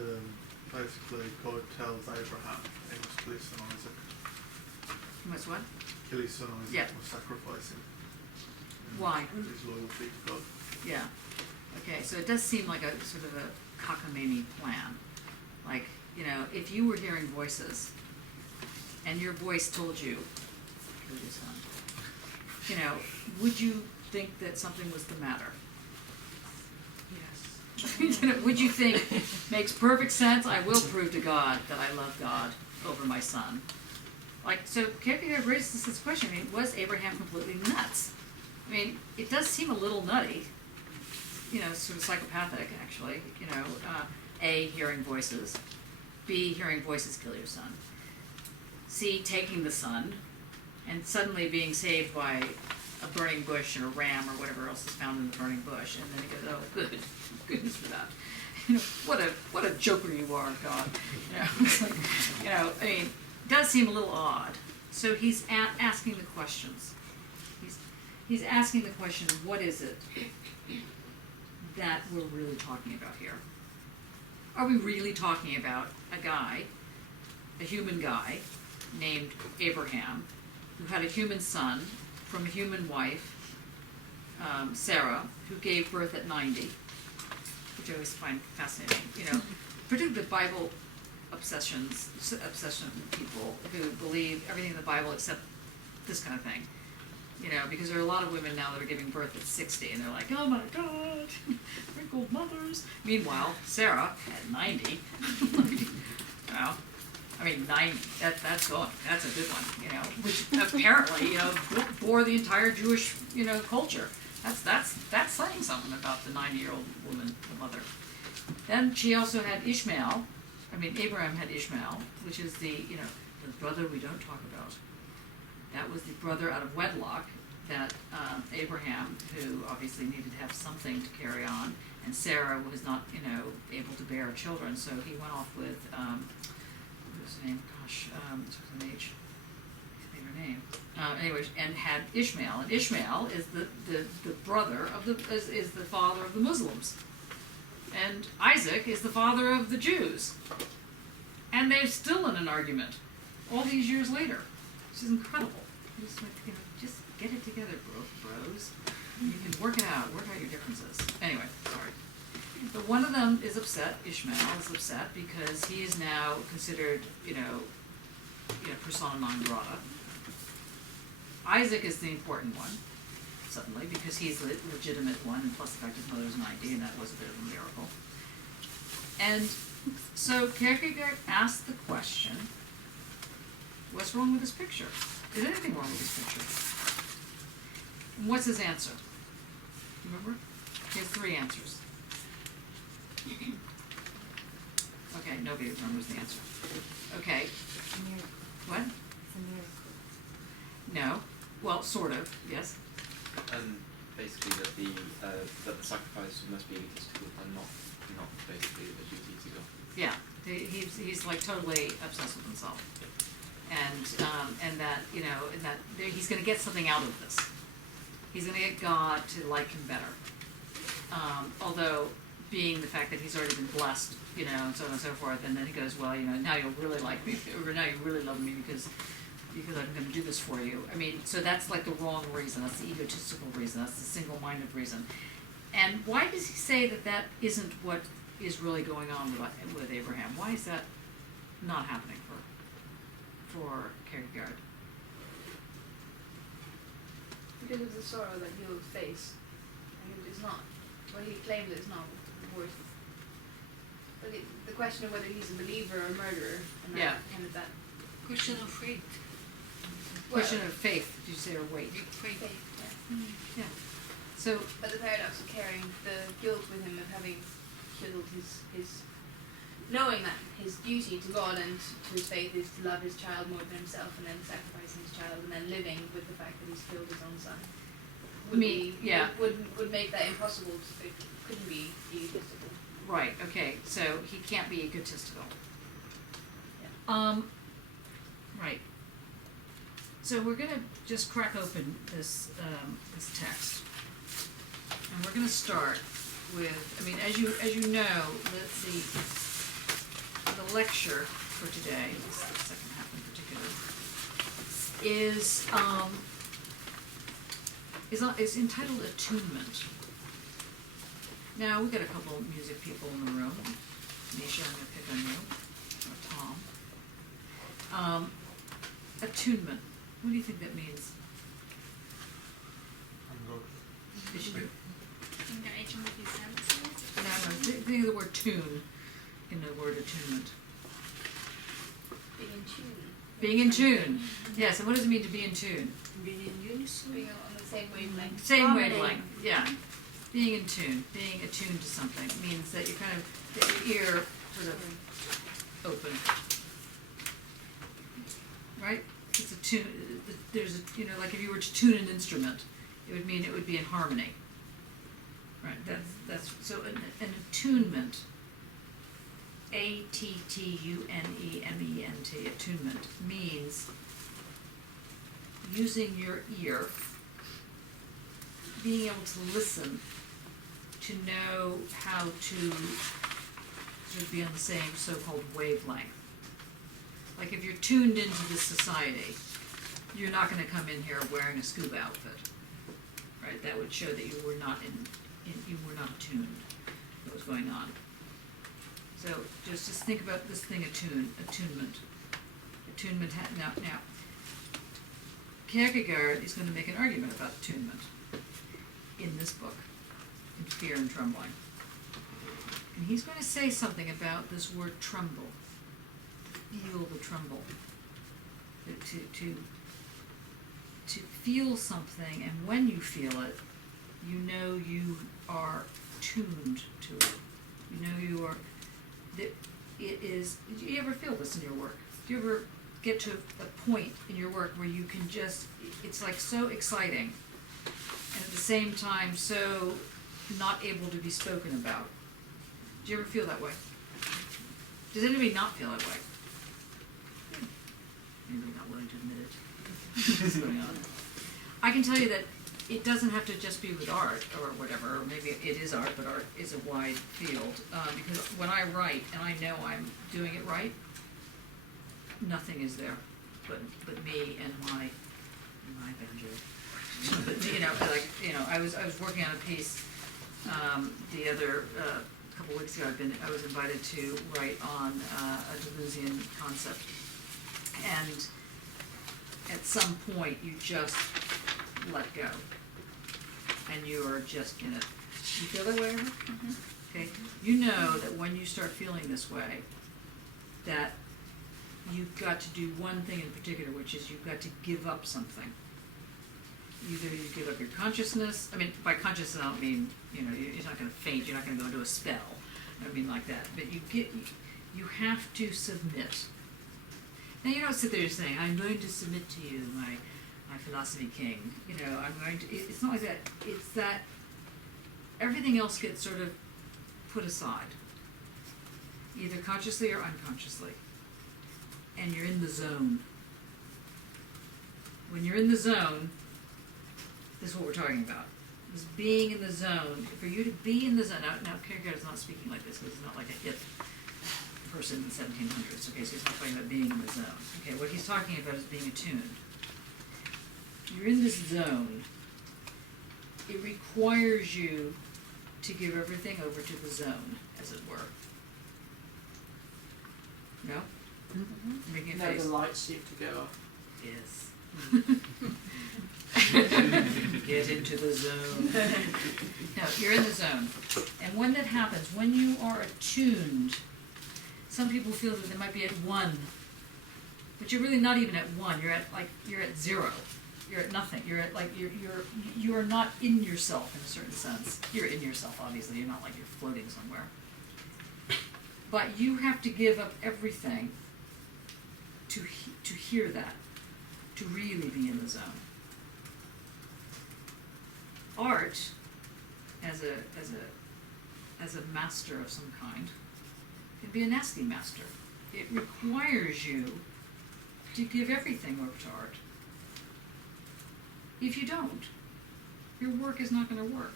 basically God tells Abraham he must kill his son Isaac. What's what? Kill his son Isaac, Yeah. must sacrifice him. Why? His loyalty to God. Yeah. Okay, so it does seem like a sort of a cockamamie plan. Like, you know, if you were hearing voices and your voice told you, kill your son, you know, would you think that something was the matter? Yes. You know, would you think, makes perfect sense, I will prove to God that I love God over my son? Like, so Kierkegaard raises this question, I mean, was Abraham completely nuts? I mean, it does seem a little nutty, you know, sort of psychopathic, actually, you know, A, hearing voices, B, hearing voices kill your son, C, taking the son, and suddenly being saved by a burning bush and a ram or whatever else is found in the burning bush, and then he goes, oh, goodness for that. You know, what a joker you are, God. You know, it's like, you know, I mean, it does seem a little odd. So he's asking the questions. He's asking the question, what is it that we're really talking about here? Are we really talking about a guy, a human guy, named Abraham, who had a human son from a human wife, Sarah, who gave birth at 90, which I always find fascinating, you know, particularly the Bible obsession people who believe everything in the Bible except this kind of thing. You know, because there are a lot of women now that are giving birth at 60, and they're like, oh my God, wrinkled mothers. Meanwhile, Sarah at 90, well, I mean, 90, that's going, that's a good one, you know, which apparently, you know, bore the entire Jewish, you know, culture. That's saying something about the 90-year-old woman, the mother. Then she also had Ishmael. I mean, Abraham had Ishmael, which is the, you know, the brother we don't talk about. That was the brother out of wedlock that Abraham, who obviously needed to have something to carry on, and Sarah was not, you know, able to bear children, so he went off with, what was her name? Gosh, it starts with an H. I think her name. Anyways, and had Ishmael, and Ishmael is the brother of is the father of the Muslims, and Isaac is the father of the Jews, and they're still in an argument all these years later. Which is incredible. You just, you know, just get it together, bros. You can work out your differences. Anyway, sorry. But one of them is upset, Ishmael is upset because he is now considered, you know, persona non grata. Isaac is the important one, suddenly, because he's the legitimate one, and plus the fact his mother's 90, and that was a bit of a miracle. And so Kierkegaard asked the question, what's wrong with this picture? Is anything wrong with this picture? And what's his answer? Remember? He has 3 answers. Okay, nobody remembers the answer. Okay. It's a miracle. What? It's a miracle. Well, sort of, yes. Basically that the sacrifice must be egotistical and not basically the duty to God. Yeah, he's like totally obsessed with himself, and that he's going to get something out of this. He's going to get God to like him better. Although, being the fact that he's already been blessed, and so on and so forth, and then he goes, well, now you'll really like me, or now you really love me because I'm going to do this for you. I mean, so that's like the wrong reason. That's the egotistical reason. That's the single-minded reason. And why does he say that isn't what is really going on with Abraham? Why is that not happening for Kierkegaard? Because of the sorrow that he will face. And it's not, what he claims is not worth. But the question of whether he's a believer or a murderer, and that kind of that. Question of faith. Question of faith, did you say, or weight? Faith, yeah. Yeah. So, But the paradox of carrying the guilt with him of having killed his knowing that his duty to God and to his faith is to love his child more than himself, and then sacrificing his child, and then living with the fact that he's killed his own son, would make that impossible. It couldn't be egotistical. right, okay, so he can't be egotistical. Yeah. Right. So we're going to just crack open this text, and we're going to start with. I mean, as you know, the lecture for today, this second half in particular, is entitled Attunement. Now we've got a couple of music people in the room. Nisha, I'm going to pick on you, or Tom. Attunement. What do you think that means? Engaging with his senses. No, think of the word tune in the word attunement. Being in tune. Being in tune. Yes, and what does it mean to be in tune? Being in unison. Being on the same wavelength. Same Harmony. wavelength, yeah. Being in tune, being attuned to something means that you kind of, your ear sort of open. Right? It's a tune, there's a, like if you were to tune an instrument, it would mean it would be in harmony. Right, that's, so an attunement, A-T-T-U-N-E-M-E-N-T, attunement, means using your ear, being able to listen, to know how to sort of be on the same so-called wavelength. Like if you're tuned into this society, you're not going to come in here wearing a scuba outfit, right? That would show that you were not you were not attuned to what was going on. So just think about this thing, attunement. Attunement. Now, Kierkegaard is going to make an argument about attunement in this book, in Fear and Trembling, and he's going to say something about this word tremble. Feel the tremble. To feel something, and when you feel it, you know you are tuned to it. You know you are. That it is. Do you ever feel this in your work? Do you ever get to a point in your work where you can just? It's like so exciting, and at the same time so not able to be spoken about. Do you ever feel that way? Does anybody not feel that way? Maybe not willing to admit it. What's going on? I can tell you that it doesn't have to just be with art or whatever, or maybe it is art, but art is a wide field. Because when I write and I know I'm doing it right, nothing is there but me and my banjo. But I was working on a piece the other couple weeks ago. I was invited to write on a Deleuzian concept. And at some point, you just let go, and you are just in it. You feel that way, Emma? Mm-hmm. Okay. You know that when you start feeling this way, that you've got to do one thing in particular, which is you've got to give up something. Either you give up your consciousness. I mean, by consciousness, I don't mean you're not going to faint. You're not going to go into a spell. I don't mean like that. But you have to submit. Now you don't sit there saying, "I'm going to submit to you, my philosophy king, you know, I'm going to, it's not like that, it's that everything else gets sort of put aside, either consciously or unconsciously, and you're in the zone. When you're in the zone, this is what we're talking about. This being in the zone, for you to be in the zone, now Kierkegaard is not speaking like this, because he's not like a hip person in the 1700s, okay, so he's not talking about being in the zone. Okay, what he's talking about is being attuned. You're in this zone. It requires you to give everything over to the zone, as it were. No? Mm-hmm. Making a Now face. the lights seem to go off. Yes. Get into the zone. No, you're in the zone. And when that happens, when you are attuned, some people feel that they might be at 1, but you're really not even at 1. You're at 0. You're at nothing. You're at you are not in yourself in a certain sense. You're in yourself, obviously. You're not like you're floating somewhere. But you have to give up everything to hear that, to really be in the zone. Art, as a master of some kind, can be a nasty master. It requires you to give everything over to art. If you don't, your work is not going to work.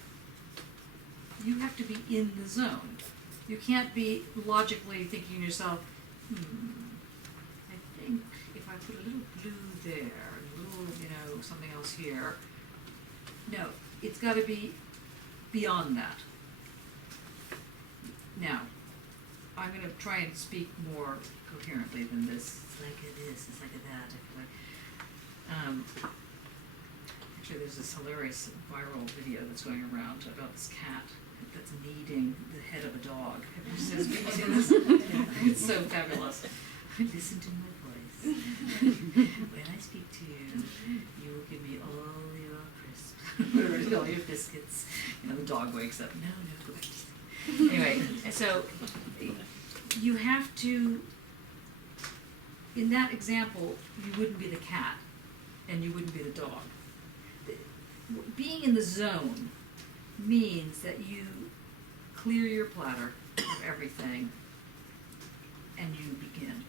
You have to be in the zone. You can't be logically thinking to yourself, I think if I put a little blue there, and a little, something else here. No, it's got to be beyond that. Now, I'm going to try and speak more coherently than this. It's like a this, it's like a that. I feel like, actually, there's this hilarious viral video that's going around about this cat that's kneading the head of a dog. Have you seen this? It's so fabulous. Listen to my voice. When I speak to you, you will give me all your crisps, all your biscuits. The dog wakes up. No, go back to sleep. Anyway, so you have to, in that example, you wouldn't be the cat and you wouldn't be the dog. Being in the zone means that you clear your platter of everything and you begin.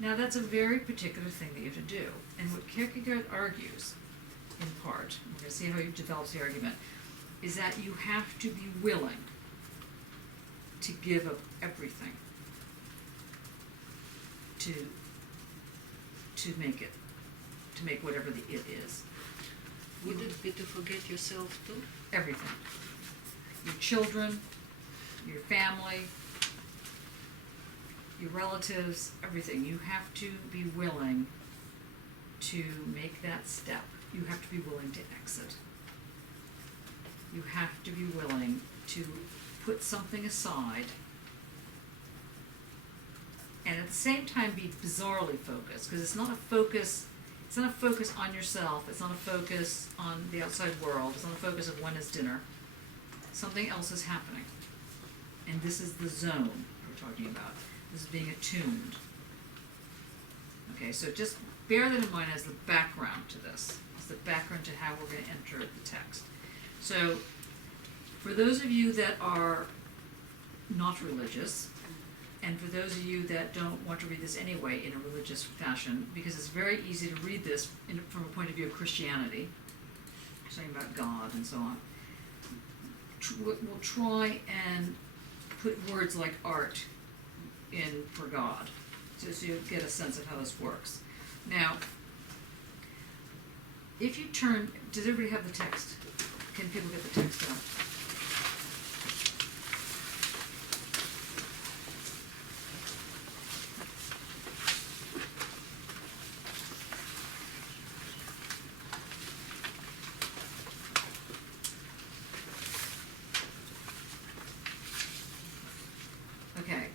Now that's a very particular thing that you have to do. And what Kierkegaard argues, in part, we're going to see how he develops the argument, is that you have to be willing to give up everything to make it, to make whatever the it is. Would it be to forget yourself too? Everything. Your children, your family, your relatives, everything. You have to be willing to make that step. You have to be willing to exit. You have to be willing to put something aside and at the same time be bizarrely focused, because it's not a focus on yourself, it's not a focus on the outside world, it's not a focus of when is dinner. Something else is happening. And this is the zone we're talking about. This is being attuned. Okay, so just bear that in mind as the background to this. It's the background to how we're going to enter the text. So, for those of you that are not religious, and for those of you that don't want to read this anyway in a religious fashion, because it's very easy to read this from a point of view of Christianity, saying about God and so on, we'll try and put words like art in for God, so you get a sense of how this works. Now, if you turn, does everybody have the text? Can people get the text out? Okay.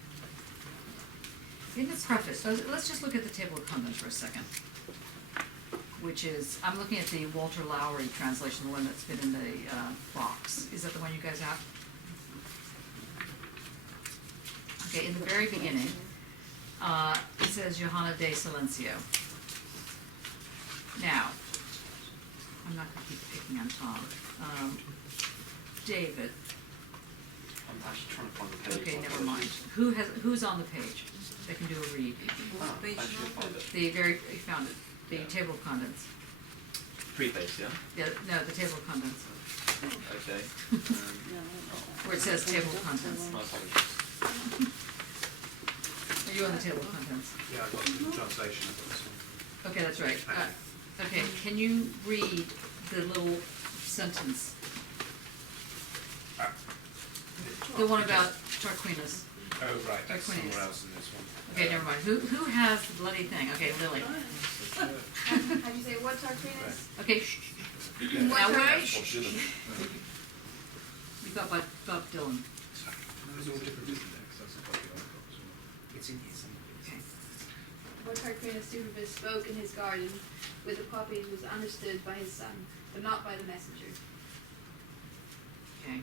In the preface, so let's just look at the table of contents for a second, which is, I'm looking at the Walter Lowry translation, the one that's been in the box. Is that the one you guys have? Okay, in the very beginning, it says Johanna de Silencio. Now, I'm not gonna keep picking on Tom. David, I'm actually trying to find the page. okay, never mind. Who's on the page that can do a read? Ah, I should find it. You found it, the Yeah. table of contents. Preface, yeah? Yeah, no, the table of contents, Okay. where it says table of contents. My apologies. Are you on the table of contents? Yeah, I got the translation of this one. Okay, that's right. Okay, can you read the little sentence? The one about Tarquinius. Oh, right, that's Tarquinius. somewhere else in this one. Okay, never mind. Who has the bloody thing? Okay, Lily. How'd you say what Tarquinius? Okay, shh. Now wait. You got Bob Dylan. Those are all different, isn't there? 'Cause that's a copy I've got as well. It's in here somewhere. Okay. What Tarquinius Superbus spoke in his garden with the poppies was understood by his son, but not by the messenger. Okay.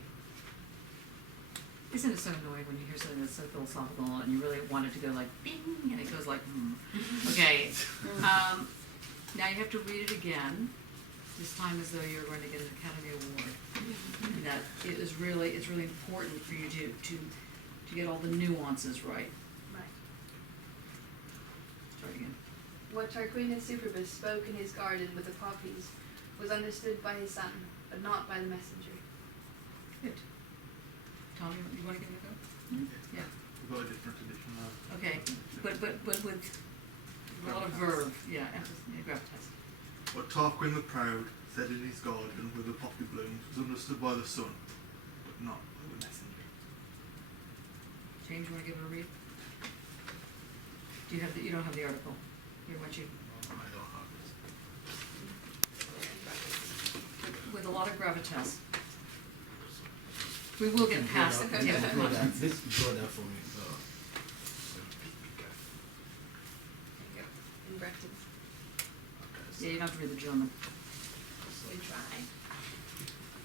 Isn't it so annoying when you hear something that's so philosophical and you really want it to go like bing and it goes like Okay. Now you have to read it again. This time as though you're going to get an Academy Award. And that it's really important for you to get all the nuances right. Right. Start again. What Tarquinius Superbus spoke in his garden with the poppies was understood by his son, but not by the messenger. Good. Tom, you want to give it a go? Yeah. We've got a different edition now. Okay. But with a lot of verb. Yeah. Gravitas. What Tarquin the Proud said in his garden with the poppy blooms was understood by the sun, but not by the messenger. James, you want to give it a read? Do you have you don't have the article? Here, why don't you? I don't have it. With a lot of gravitas. We will get past the table of contents. This draw that for me. So. There you go. In brackets. Yeah, you don't have to read the German. We try.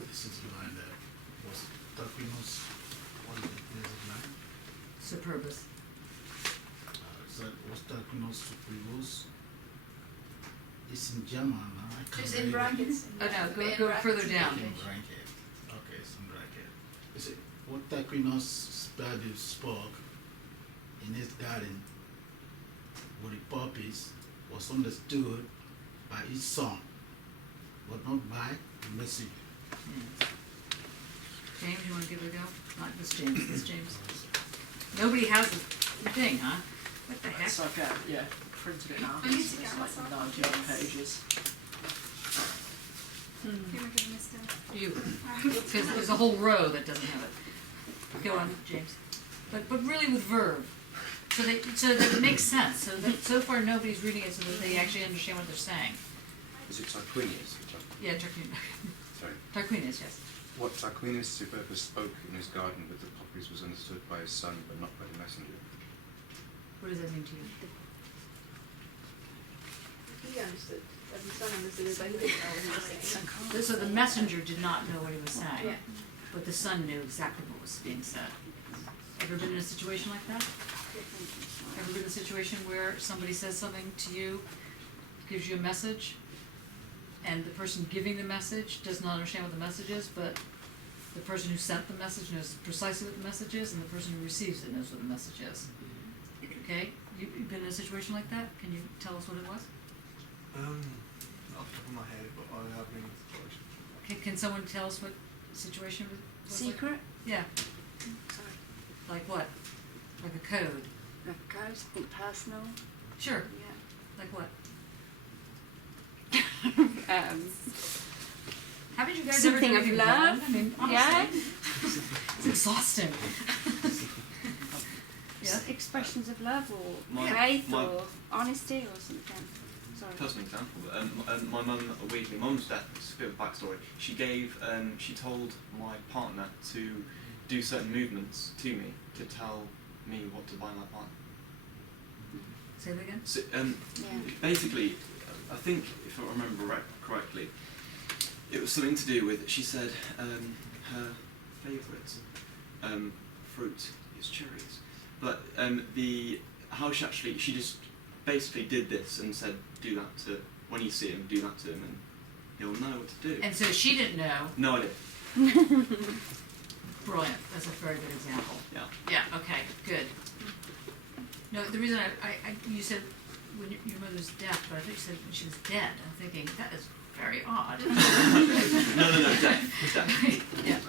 This is the line that was Tarquinius. What is the line? Superbus. So was Tarquinius Superbus. It's in German. I can't Just read in it. brackets. Oh no, But go in go brackets further in down. In English. bracket. Okay, it's in bracket. Is it what Tarquinius spoke in his garden with the poppies was understood by his son, but not by the messenger. Yeah. James, you want to give it a go? Not this James, this James. Nobody has the thing, huh? What the heck? It's like yeah, printed it out. I need It's to get like myself 90 odd copies. pages. Here we go, mister. You. Because there's a whole row that doesn't have it. Go on, James. But really with verb. So that it makes sense. So that so far nobody's reading it so that they actually understand what they're saying. Is it Tarquinius? Yeah, Sorry. Tarquinius, yes. What Tarquinius Superbus spoke in his garden with the poppies was understood by his son, but not by the messenger. What does that mean to you? He understood. But his son understood it, but he didn't know what he was saying. So the messenger did not know what he was saying, Yeah. but the son knew exactly what was being said. Ever been in a situation like that? Ever been in a situation where somebody says something to you, gives you a message, and the person giving the message does not understand what the message is, but the person who sent the message knows precisely what the message is, and the person who receives it knows what the message is. Okay? You've been in a situation like that? Can you tell us what it was? Off the top of my head, but I have been in a situation. Can someone tell us what situation was like? Secret? Yeah. Sorry. Like what? Like a code? Like code, something personal? Sure. Yeah. Like what? Um, Haven't you guys Something ever of done anything love, wrong? I mean, honestly, yeah. it's exhausting. Yeah. Expressions of love or My- faith my- or honesty or something. Sorry. Personal example. My mum, weirdly, mum's death. It's a bit of a backstory. She gave, she told my partner to do certain movements to me to tell me what to buy my partner. Say that again. So, Yeah. basically, I think if I remember correctly, it was something to do with. She said her favourite fruit is cherries, but how she just basically did this and said do that to when you see him, do that to him, and he'll know what to do. And so she didn't know. No idea. Brilliant. That's a very good example. Yeah. Yeah. Okay. Good. No, the reason you said when your mother's deaf, but I think you said when she was dead. I'm thinking that is very odd. No, deaf. Yeah.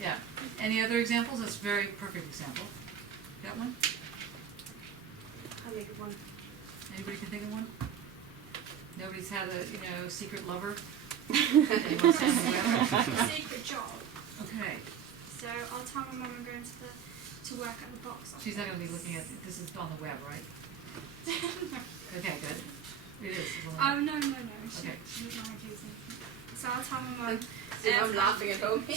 Yeah. Any other examples? That's a very perfect example. Got one? I'll make it one. Anybody can think of one? Nobody's had a secret lover? Anyone stand in the way? Secret job. Okay. So I'll tell my mum I'm going to work at the box office. She's not going to be looking at this is on the web, right? Okay, good. It is. It's on the web. No. She Okay. doesn't mind using it. So I'll tell my mum. See, I'm laughing at home. that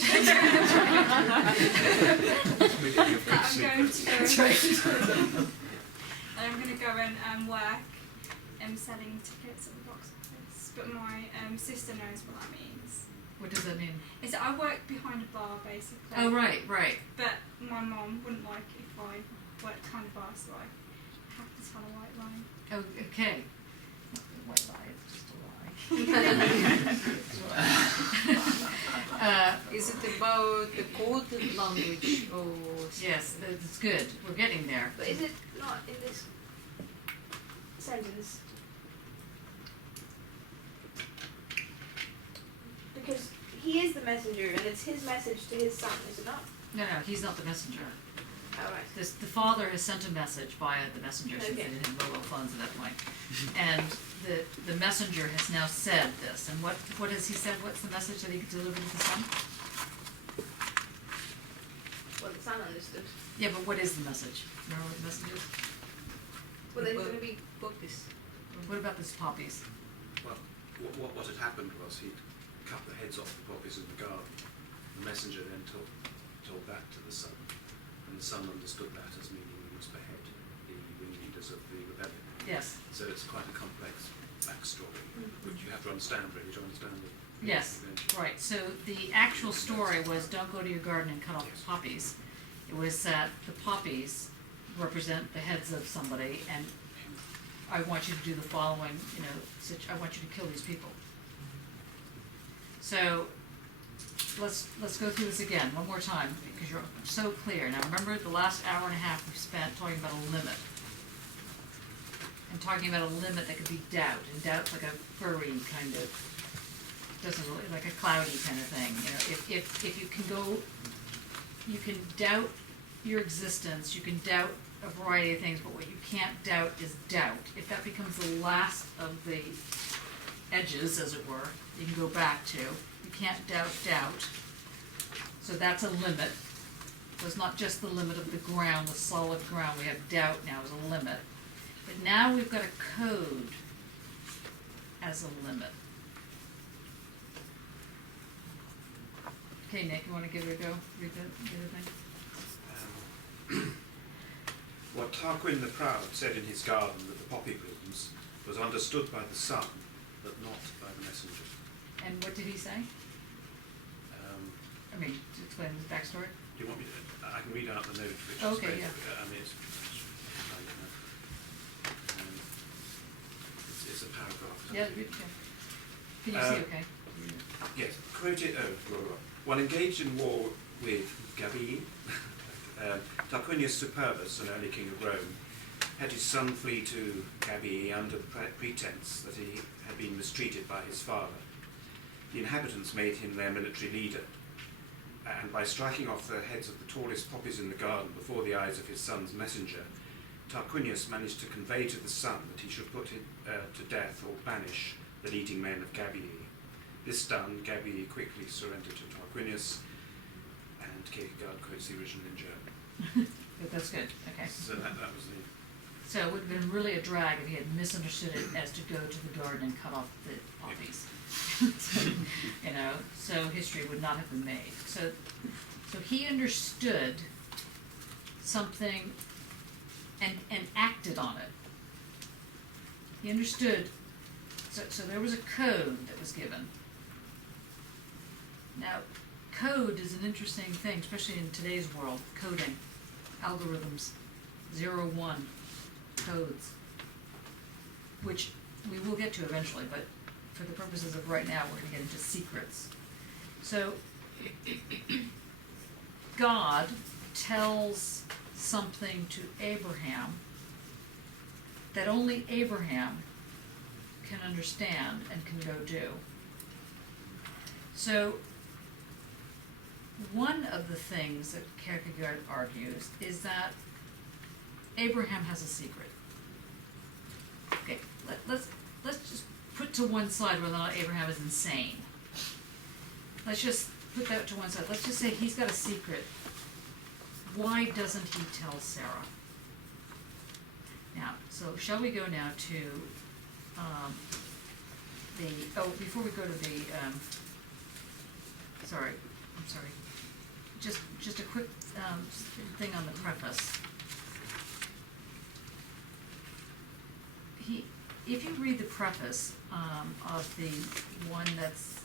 I'm going to go. That's right. And I'm going to go and work selling tickets at the box office. But my sister knows what that means. What does that mean? Is that I work behind a bar basically. Oh, right. But my mum wouldn't like it if I worked behind a bar, so I have to tell a white lie. Oh, okay. Not a white lie, it's just a lie. Is it about the coded language or? Yes, that's good. We're getting there. But is it not in this sentence? Because he is the messenger, and it's his message to his son, is it not? No, he's not the messenger. Oh, right. The father has sent a message via the messenger, since they Okay. didn't have mobile phones at that point. And the messenger has now said this. And what has he said? What's the message that he delivered to the son? Well, the son understood. Yeah, but what is the message? Remember what the message is? Well, there's going to be Poppies. What about this poppies? Well, what had happened was he'd cut the heads off the poppies in the garden. The messenger then told that to the son, and the son understood that as meaning he must behead the leaders of the rebellion. Yes. So it's quite a complex backstory, which you have to understand really to understand it. Yes, right. So the actual story was don't go to your garden and cut off the poppies. It was that the poppies represent the heads of somebody, and I want you to do the following, I want you to kill these people. So let's go through this again one more time because you're so clear. Now remember the last hour and a half we've spent talking about a limit. And talking about a limit that could be doubt, and doubt's like a furry kind of, doesn't really, like a cloudy kind of thing. If you can go, you can doubt your existence, you can doubt a variety of things, but what you can't doubt is doubt. If that becomes the last of the edges, as it were, you can go back to. You can't doubt. So that's a limit. So it's not just the limit of the ground, the solid ground. We have doubt now as a limit. But now we've got a code as a limit. Okay, Nick, you want to give it a go? Read the other thing? What Tarquin the Proud said in his garden with the poppy blooms was understood by the son, but not by the messenger. And what did he say? I mean, to explain his backstory? Do you want me to? I can read out the note, which Okay, is yeah. it's a paragraph. Yeah, can you see okay? Yes, quoted, one engaged in war with Gabii, Tarquinius Superbus, an early king of Rome, had his son flee to Gabii under pretense that he had been mistreated by his father. The inhabitants made him their military leader, and by striking off the heads of the tallest poppies in the garden before the eyes of his son's messenger, Tarquinius managed to convey to the son that he should put to death or banish the leading men of Gabii. This done, Gabii quickly surrendered to Tarquinius, and Kierkegaard quotes the original in German. But that's good, okay. So that was the... So it would have been really a drag if he had misunderstood it as to go to the garden and cut off the poppies. So history would not have been made. So he understood something and acted on it. He understood, so there was a code that was given. Now, code is an interesting thing, especially in today's world, coding, algorithms, 0-1 codes, which we will get to eventually, but for the purposes of right now, we're gonna get into secrets. So, God tells something to Abraham that only Abraham can understand and can go do. So, one of the things that Kierkegaard argues is that Abraham has a secret. Okay, let's just put to one side whether or not Abraham is insane. Let's just put that to one side. Let's just say he's got a secret. Why doesn't he tell Sarah? Now, so shall we go now to before we go to the, I'm sorry, just a quick thing on the preface. If you read the preface of the one that's,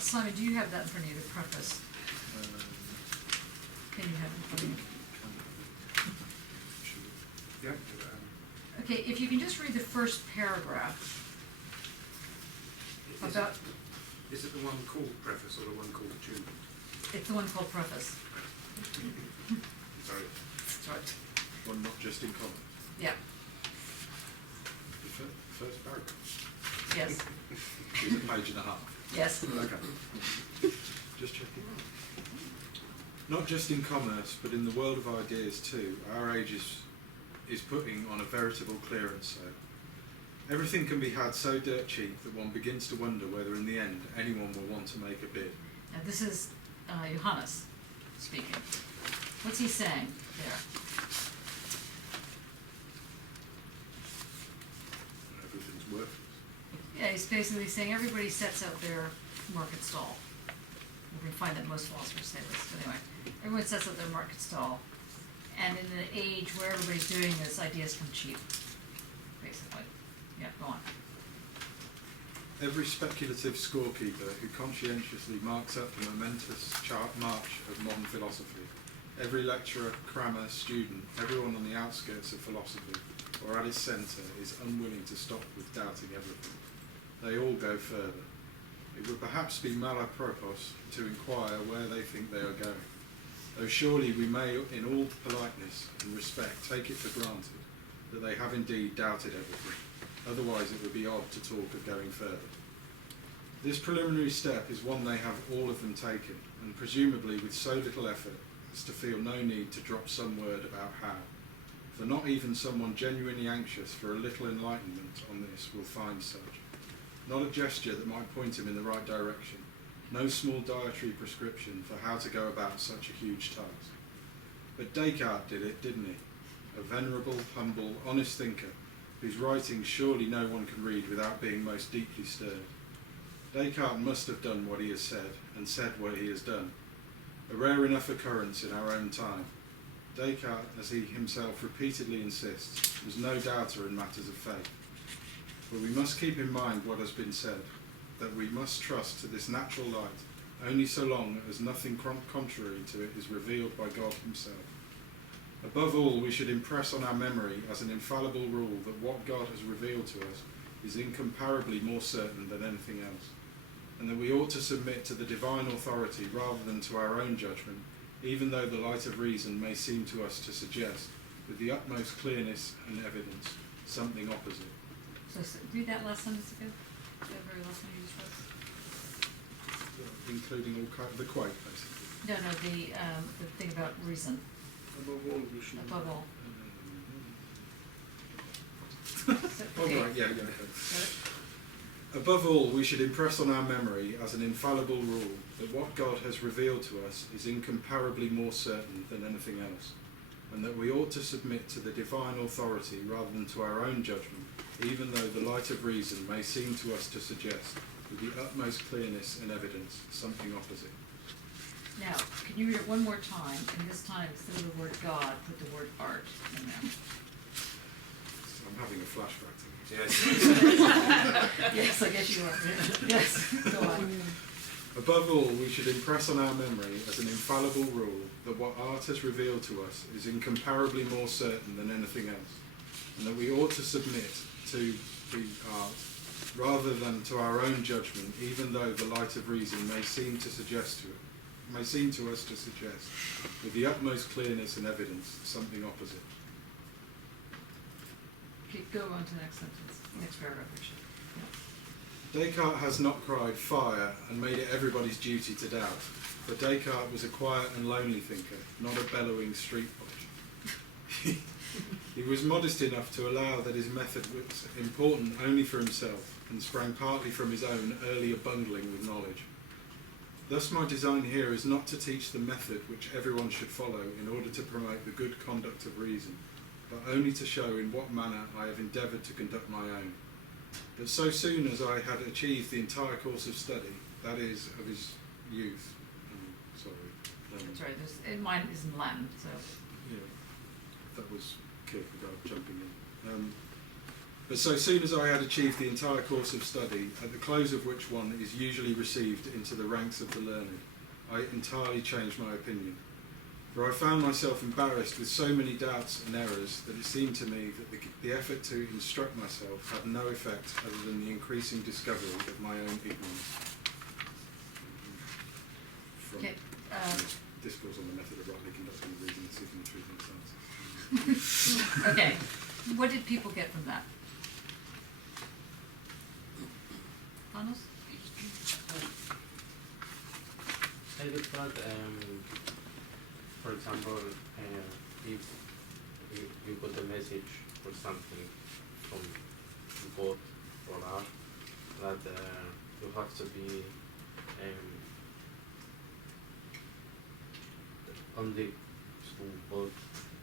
Simon, do you have that in front of you, the preface? Can you have it in front of you? Yeah. Okay, if you can just read the first paragraph about, Is it the one called preface or the one called attunement? it's the one called preface. Sorry. That's right. One not just in common. Yeah, The first paragraph. yes, Is a page and a half. yes. Okay. Just checking. Not just in commerce, but in the world of ideas too, our age is putting on a veritable clearance sale. Everything can be had so dirt cheap that one begins to wonder whether in the end anyone will want to make a bid. Now, this is Johannes speaking. What's he saying there? Everything's worthless. Yeah, he's basically saying everybody sets out their market stall. We're gonna find that most philosophers say this, but anyway, everyone sets out their market stall, and in an age where everybody's doing this, ideas come cheap, basically. Yeah, go on. Every speculative scorekeeper who conscientiously marks up the momentous march of modern philosophy, every lecturer, crammer, student, everyone on the outskirts of philosophy, or at its centre, is unwilling to stop with doubting everything. They all go further. It would perhaps be malapropos to inquire where they think they are going, though surely we may, in all politeness and respect, take it for granted that they have indeed doubted everything. Otherwise it would be odd to talk of going further. This preliminary step is one they have all of them taken, and presumably with so little effort as to feel no need to drop some word about how, for not even someone genuinely anxious for a little enlightenment on this will find such. Not a gesture that might point him in the right direction, no small dietary prescription for how to go about such a huge task. But Descartes did it, didn't he? A venerable, humble, honest thinker, whose writings surely no one can read without being most deeply stirred. Descartes must have done what he has said, and said what he has done. A rare enough occurrence in our own time. Descartes, as he himself repeatedly insists, was no doubter in matters of faith. But we must keep in mind what has been said, that we must trust to this natural light only so long as nothing contrary to it is revealed by God himself. Above all, we should impress on our memory as an infallible rule that what God has revealed to us is incomparably more certain than anything else, and that we ought to submit to the divine authority rather than to our own judgment, even though the light of reason may seem to us to suggest, with the utmost clearness and evidence, something opposite. So read that last sentence again, the very last one you just read. Including all the quote, basically. No, the thing about reason, Above all, we should. above all. Oh, right, yeah. Above all, we should impress on our memory as an infallible rule that what God has revealed to us is incomparably more certain than anything else, and that we ought to submit to the divine authority rather than to our own judgment, even though the light of reason may seem to us to suggest, with the utmost clearness and evidence, something opposite. Now, can you read it one more time, and this time instead of the word God, put the word art in there? I'm having a flashback to this. Yes. Yes, I guess you are. Yes, go on. Above all, we should impress on our memory as an infallible rule that what art has revealed to us is incomparably more certain than anything else, and that we ought to submit to the art rather than to our own judgment, even though the light of reason may seem to us to suggest, with the utmost clearness and evidence, something opposite. Okay, go on to the next sentence, next paragraph, actually. Descartes has not cried fire and made it everybody's duty to doubt, for Descartes was a quiet and lonely thinker, not a bellowing street watch. He was modest enough to allow that his method was important only for himself and sprang partly from his own earlier bungling with knowledge. Thus my design here is not to teach the method which everyone should follow in order to promote the good conduct of reason, but only to show in what manner I have endeavoured to conduct my own. But so soon as I had achieved the entire course of study, that is, of his youth, That's right, mine is in Latin, so. yeah, that was Kierkegaard jumping in. But so soon as I had achieved the entire course of study, at the close of which one is usually received into the ranks of the learned, I entirely changed my opinion. For I found myself embarrassed with so many doubts and errors that it seemed to me that the effort to instruct myself had no effect other than the increasing discovery of my own ignorance. From Okay, Discourse on the Method of Rightly Conducting Reason and Seeking the Truth in Science. okay, what did people get from that? Hannes? I would thought, for example, if you got a message or something from God or art, that you have to be only to what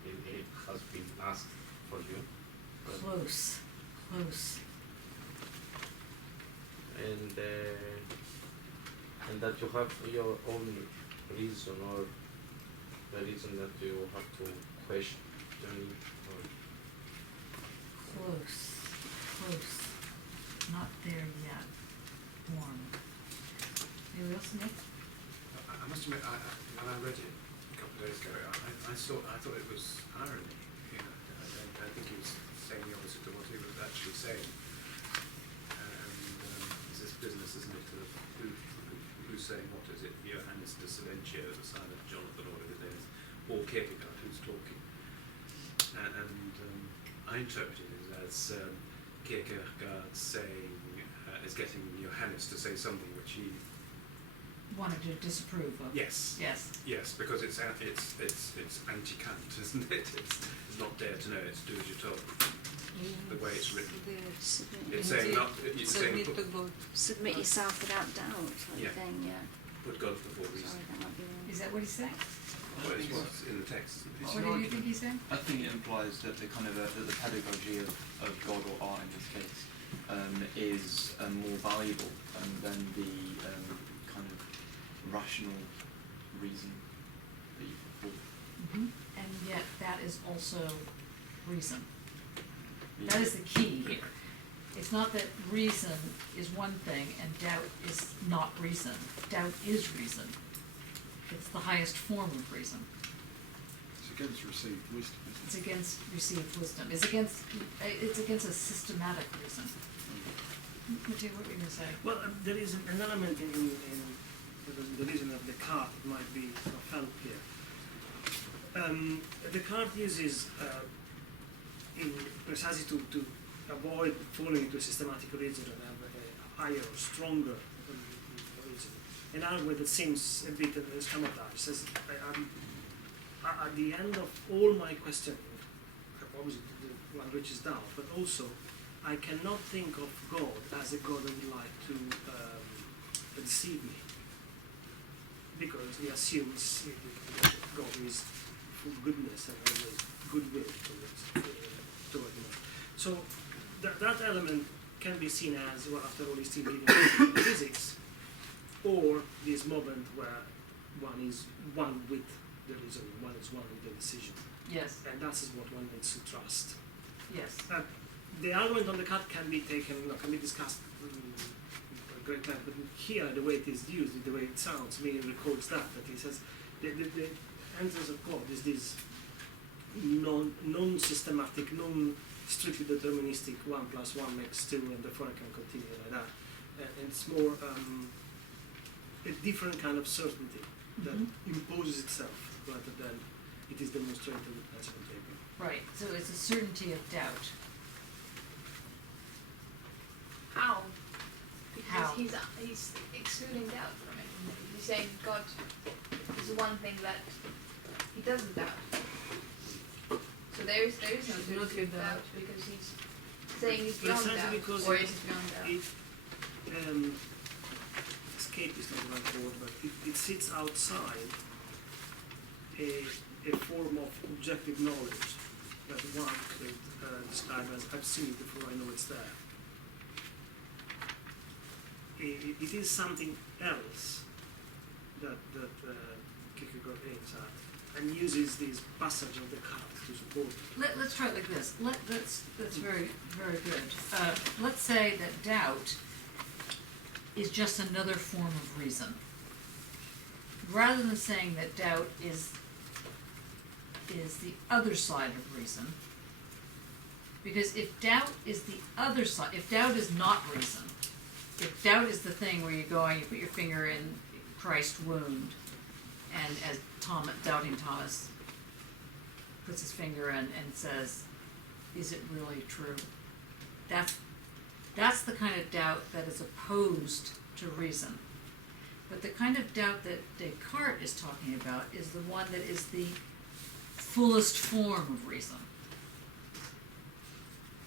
it has been asked for you. Close. And that you have your own reason, or the reason that you have to question or Close. Not there yet. Warm. Anybody else, Nick? I must admit, when I read it a couple of days ago, I thought it was irony. You know, I think he was saying the opposite to what he was actually saying. It's this business, isn't it, of who's saying what? Is it Johannes de Silentio, the son of Jonathan, or whatever it is, or Kierkegaard who's talking? And I interpreted it as Kierkegaard saying, is getting Johannes to say something which he Wanted to disapprove of. Yes. Yes, because it's anti-Kant, isn't it? It's not dare to know, it's do as you're told. The way it's written. It's saying not. It's saying Submit to God. Submit yourself without doubt, sort Yeah. of thing, yeah. put God before reason. Sorry, that might be wrong. Is that what he's saying? Well, it's what's in the text. Isn't it? It's What an do you think he's saying? I think it implies that the kind of that the pedagogy of God or art in this case is more valuable than the kind of rational reason that you put forward. Mm-hmm. And yet that is also reason. That is the key here. It's not that reason is one thing and doubt is not reason. Doubt is reason. It's the highest form of reason. It's against received wisdom, isn't It's against received wisdom. It's against a systematic reason. Matthew, what were you going to say? Well, there is an element in the reason of Descartes might be of help here. Descartes uses precisely to avoid falling into a systematic reason and have a higher or stronger reason. An argument that seems a bit schematized. Says, at the end of all my questioning, obviously the one reaches down, but also I cannot think of God as a God that would like to deceive me, because he assumes God is full goodness and always goodwill toward him. So that element can be seen as, well, after all, he's still living in physics, or this moment where one is one with the reason, one is one with the decision. Yes. And that's what one needs to trust. Yes. The argument on the cut can be taken, can be discussed a great length, but here the way it is used, the way it sounds, me records that he says the entrance of God is this non-systematic, non-strictly deterministic 1 + 1 makes 2, and therefore I can continue like that. And it's more a different kind of certainty that imposes itself rather than it is demonstrated with principle paper. Right, so it's a certainty of doubt. How? Because How? he's excluding doubt from it. He's saying God is the one thing that he doesn't doubt. So there is no certainty of doubt because he's saying he's beyond Precisely doubt, because or it is beyond doubt. Escape is not the right word, but it sits outside a form of objective knowledge that one could describe as I've seen it before, I know it's there. It is something else that Kierkegaard aims at and uses this passage of Descartes to support it. Let's try it like this. That's very, very good. Let's say that doubt is just another form of reason. Rather than saying that doubt is the other side of reason, because if doubt is the other side, if doubt is not reason, if doubt is the thing where you go and you put your finger in Christ's wound, and as doubting Thomas puts his finger in and says, is it really true? That's the kind of doubt that is opposed to reason. But the kind of doubt that Descartes is talking about is the one that is the fullest form of reason.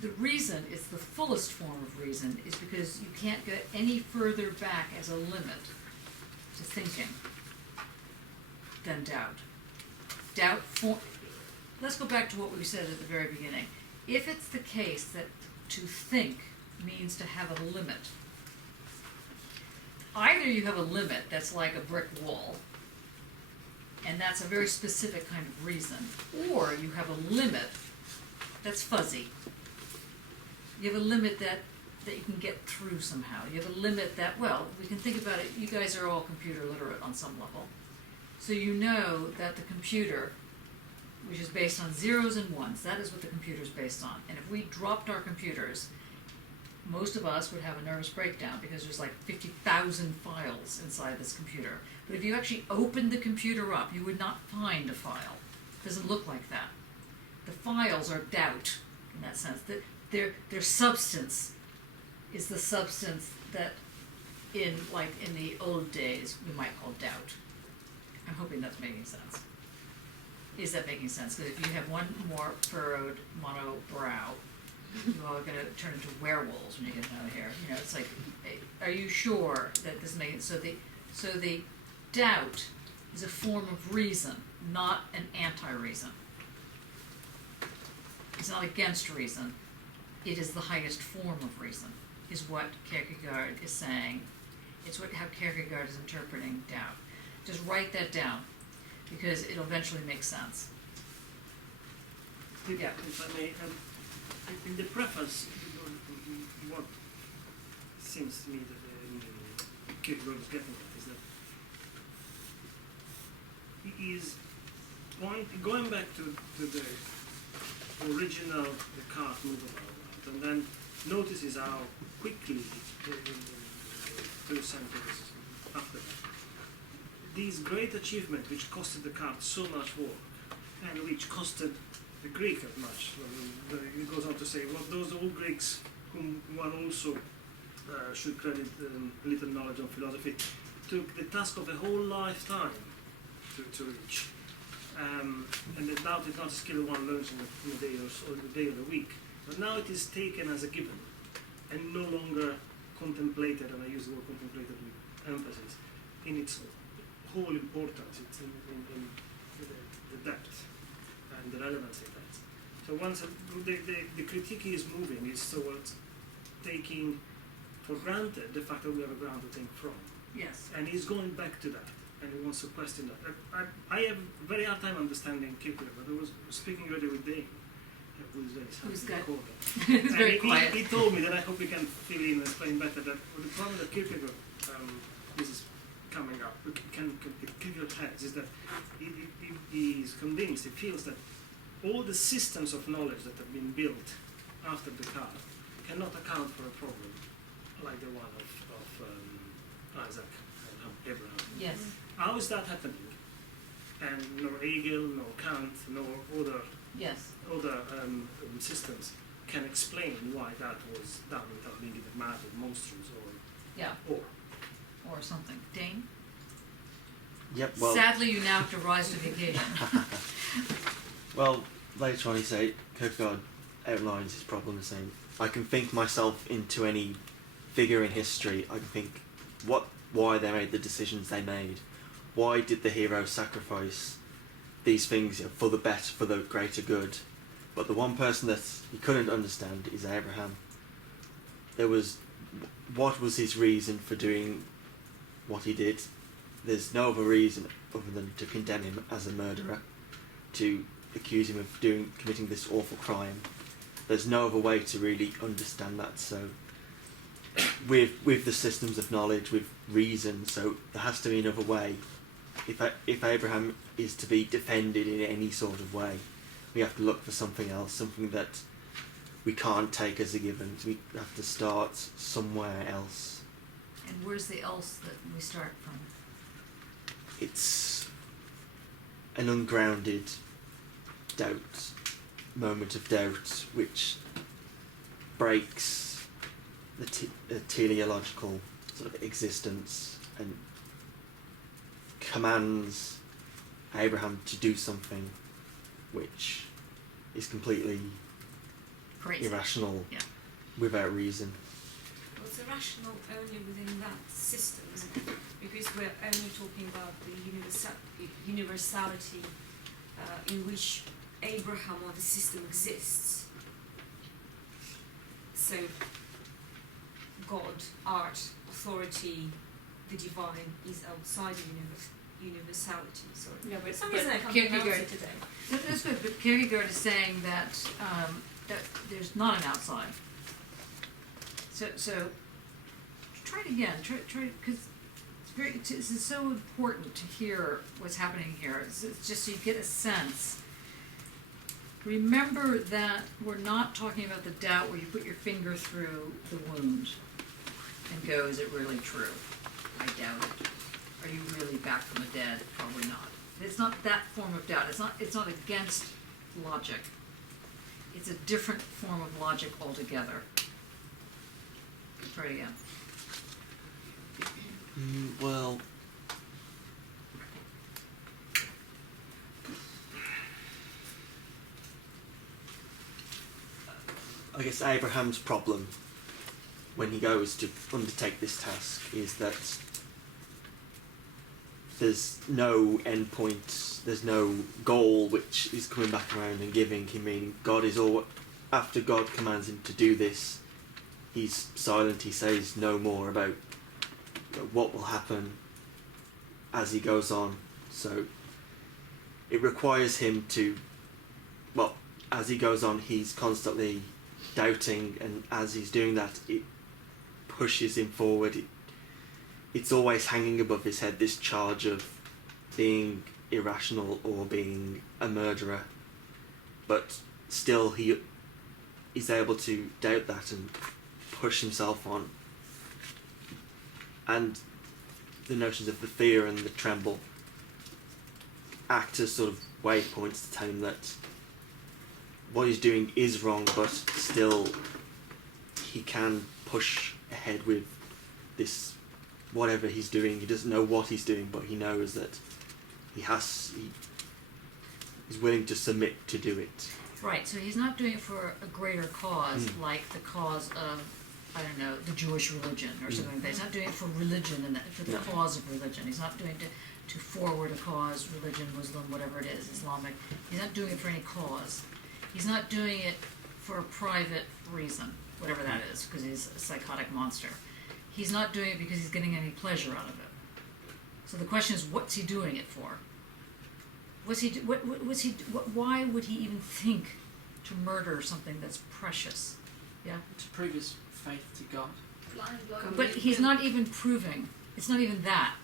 The reason it's the fullest form of reason is because you can't get any further back as a limit to thinking than doubt. Let's go back to what we said at the very beginning. If it's the case that to think means to have a limit, either you have a limit that's like a brick wall, and that's a very specific kind of reason, or you have a limit that's fuzzy. You have a limit that you can get through somehow. You have a limit that, well, we can think about it, you guys are all computer literate on some level. So you know that the computer, which is based on zeros and ones, that is what the computer is based on. And if we dropped our computers, most of us would have a nervous breakdown because there's like 50,000 files inside this computer. But if you actually opened the computer up, you would not find a file. It doesn't look like that. The files are doubt in that sense. Their substance is the substance that in the old days we might call doubt. I'm hoping that's making sense. Is that making sense? Because if you have one more furrowed monobrow, you are going to turn into werewolves when you get out of here. You know, it's like, are you sure that this makes so the doubt is a form of reason, not an anti-reason. It's not against reason. It is the highest form of reason, is what Kierkegaard is saying. It's how Kierkegaard is interpreting doubt. Just write that down, because it'll eventually make sense. Yeah. If I may, in the preface, what seems to me that Kierkegaard is getting at is that he is going back to the original Descartes move about, and then notices how quickly, 2 centuries after that, these great achievements which costed Descartes so much work, and which costed the Greek as much. He goes on to say, well, those old Greeks whom one also should credit little knowledge of philosophy, took the task of a whole lifetime to reach. And the doubt is not a skill one learns in a day or so, in a day or a week. But now it is taken as a given and no longer contemplated, and I use the word contemplated with emphasis, in its whole importance. It's in the depth and the relevance of that. So once the critique he is moving is towards taking for granted the fact that we have a ground to think from. Yes. And he's going back to that, and he wants to question that. I have a very hard time understanding Kierkegaard, but I was speaking earlier with Dane, who's good. It's very quiet. He told me that I hope we can fill in and explain better that the problem that Kierkegaard is coming up, Kierkegaard has, is that he is convinced, he feels that all the systems of knowledge that have been built after Descartes cannot account for a problem like the one of Isaac and Abraham. Yes. How is that happening? And nor Hegel, nor Kant, nor other Yes. systems can explain why that was done without being either mad or monstrous Yeah. or Something. Dane? Yep, well, Sadly, you now have to rise to the occasion. well, later on he said, Kierkegaard outlines his problem as saying, I can think myself into any figure in history. I can think why they made the decisions they made. Why did the hero sacrifice these things, you know, for the better, for the greater good? But the one person that he couldn't understand is Abraham. What was his reason for doing what he did? There's no other reason other than to condemn him as a murderer, to accuse him of committing this awful crime. There's no other way to really understand that. So with the systems of knowledge, with reason, so there has to be another way. If Abraham is to be defended in any sort of way, we have to look for something else, something that we can't take as a given. We have to start somewhere else. And where's the else that we start from? It's an ungrounded moment of doubt, which breaks the teleological sort of existence and commands Abraham to do something which is completely Crazy. irrational, Yeah. without reason. Well, it's irrational only within that system, isn't it? Because we're only talking about the universality in which Abraham or the system exists. So, God, art, authority, the divine is outside of universality. So, Yeah, but- for some but reason I can't Kierkegaard- pronounce it today. That's good, but Kierkegaard is saying that there's not an outside. So try it again. Try because this is so important to hear what's happening here. It's just so you get a sense. Remember that we're not talking about the doubt where you put your finger through the wound and go, is it really true? I doubt it. Are you really back from the dead? Probably not. It's not that form of doubt. It's not against logic. It's a different form of logic altogether. Try it again. Well, I guess Abraham's problem when he goes to undertake this task is that there's no end point, there's no goal which is coming back around and giving him meaning. God is all, after God commands him to do this, he's silent, he says no more about what will happen as he goes on. So it requires him to, well, as he goes on, he's constantly doubting, and as he's doing that, it pushes him forward. It's always hanging above his head, this charge of being irrational or being a murderer, but still he is able to doubt that and push himself on. And the notions of the fear and the tremble act as sort of waypoints to tell him that what he's doing is wrong, but still he can push ahead with this, whatever he's doing. He doesn't know what he's doing, but he knows that he's willing to submit to do it. Right, so he's not doing it for a greater cause, like the cause of, I don't know, the Jewish religion or something like that. He's not doing it for religion and for the cause of religion. He's not doing it to forward a cause, religion, Muslim, whatever it is, Islamic. He's not doing it for any cause. He's not doing it for a private reason, whatever that is, because he's a psychotic monster. He's not doing it because he's getting any pleasure out of it. So the question is, what's he doing it for? Why would he even think to murder something that's precious? Yeah? To prove his faith to God. But he's not even proving. It's not even that.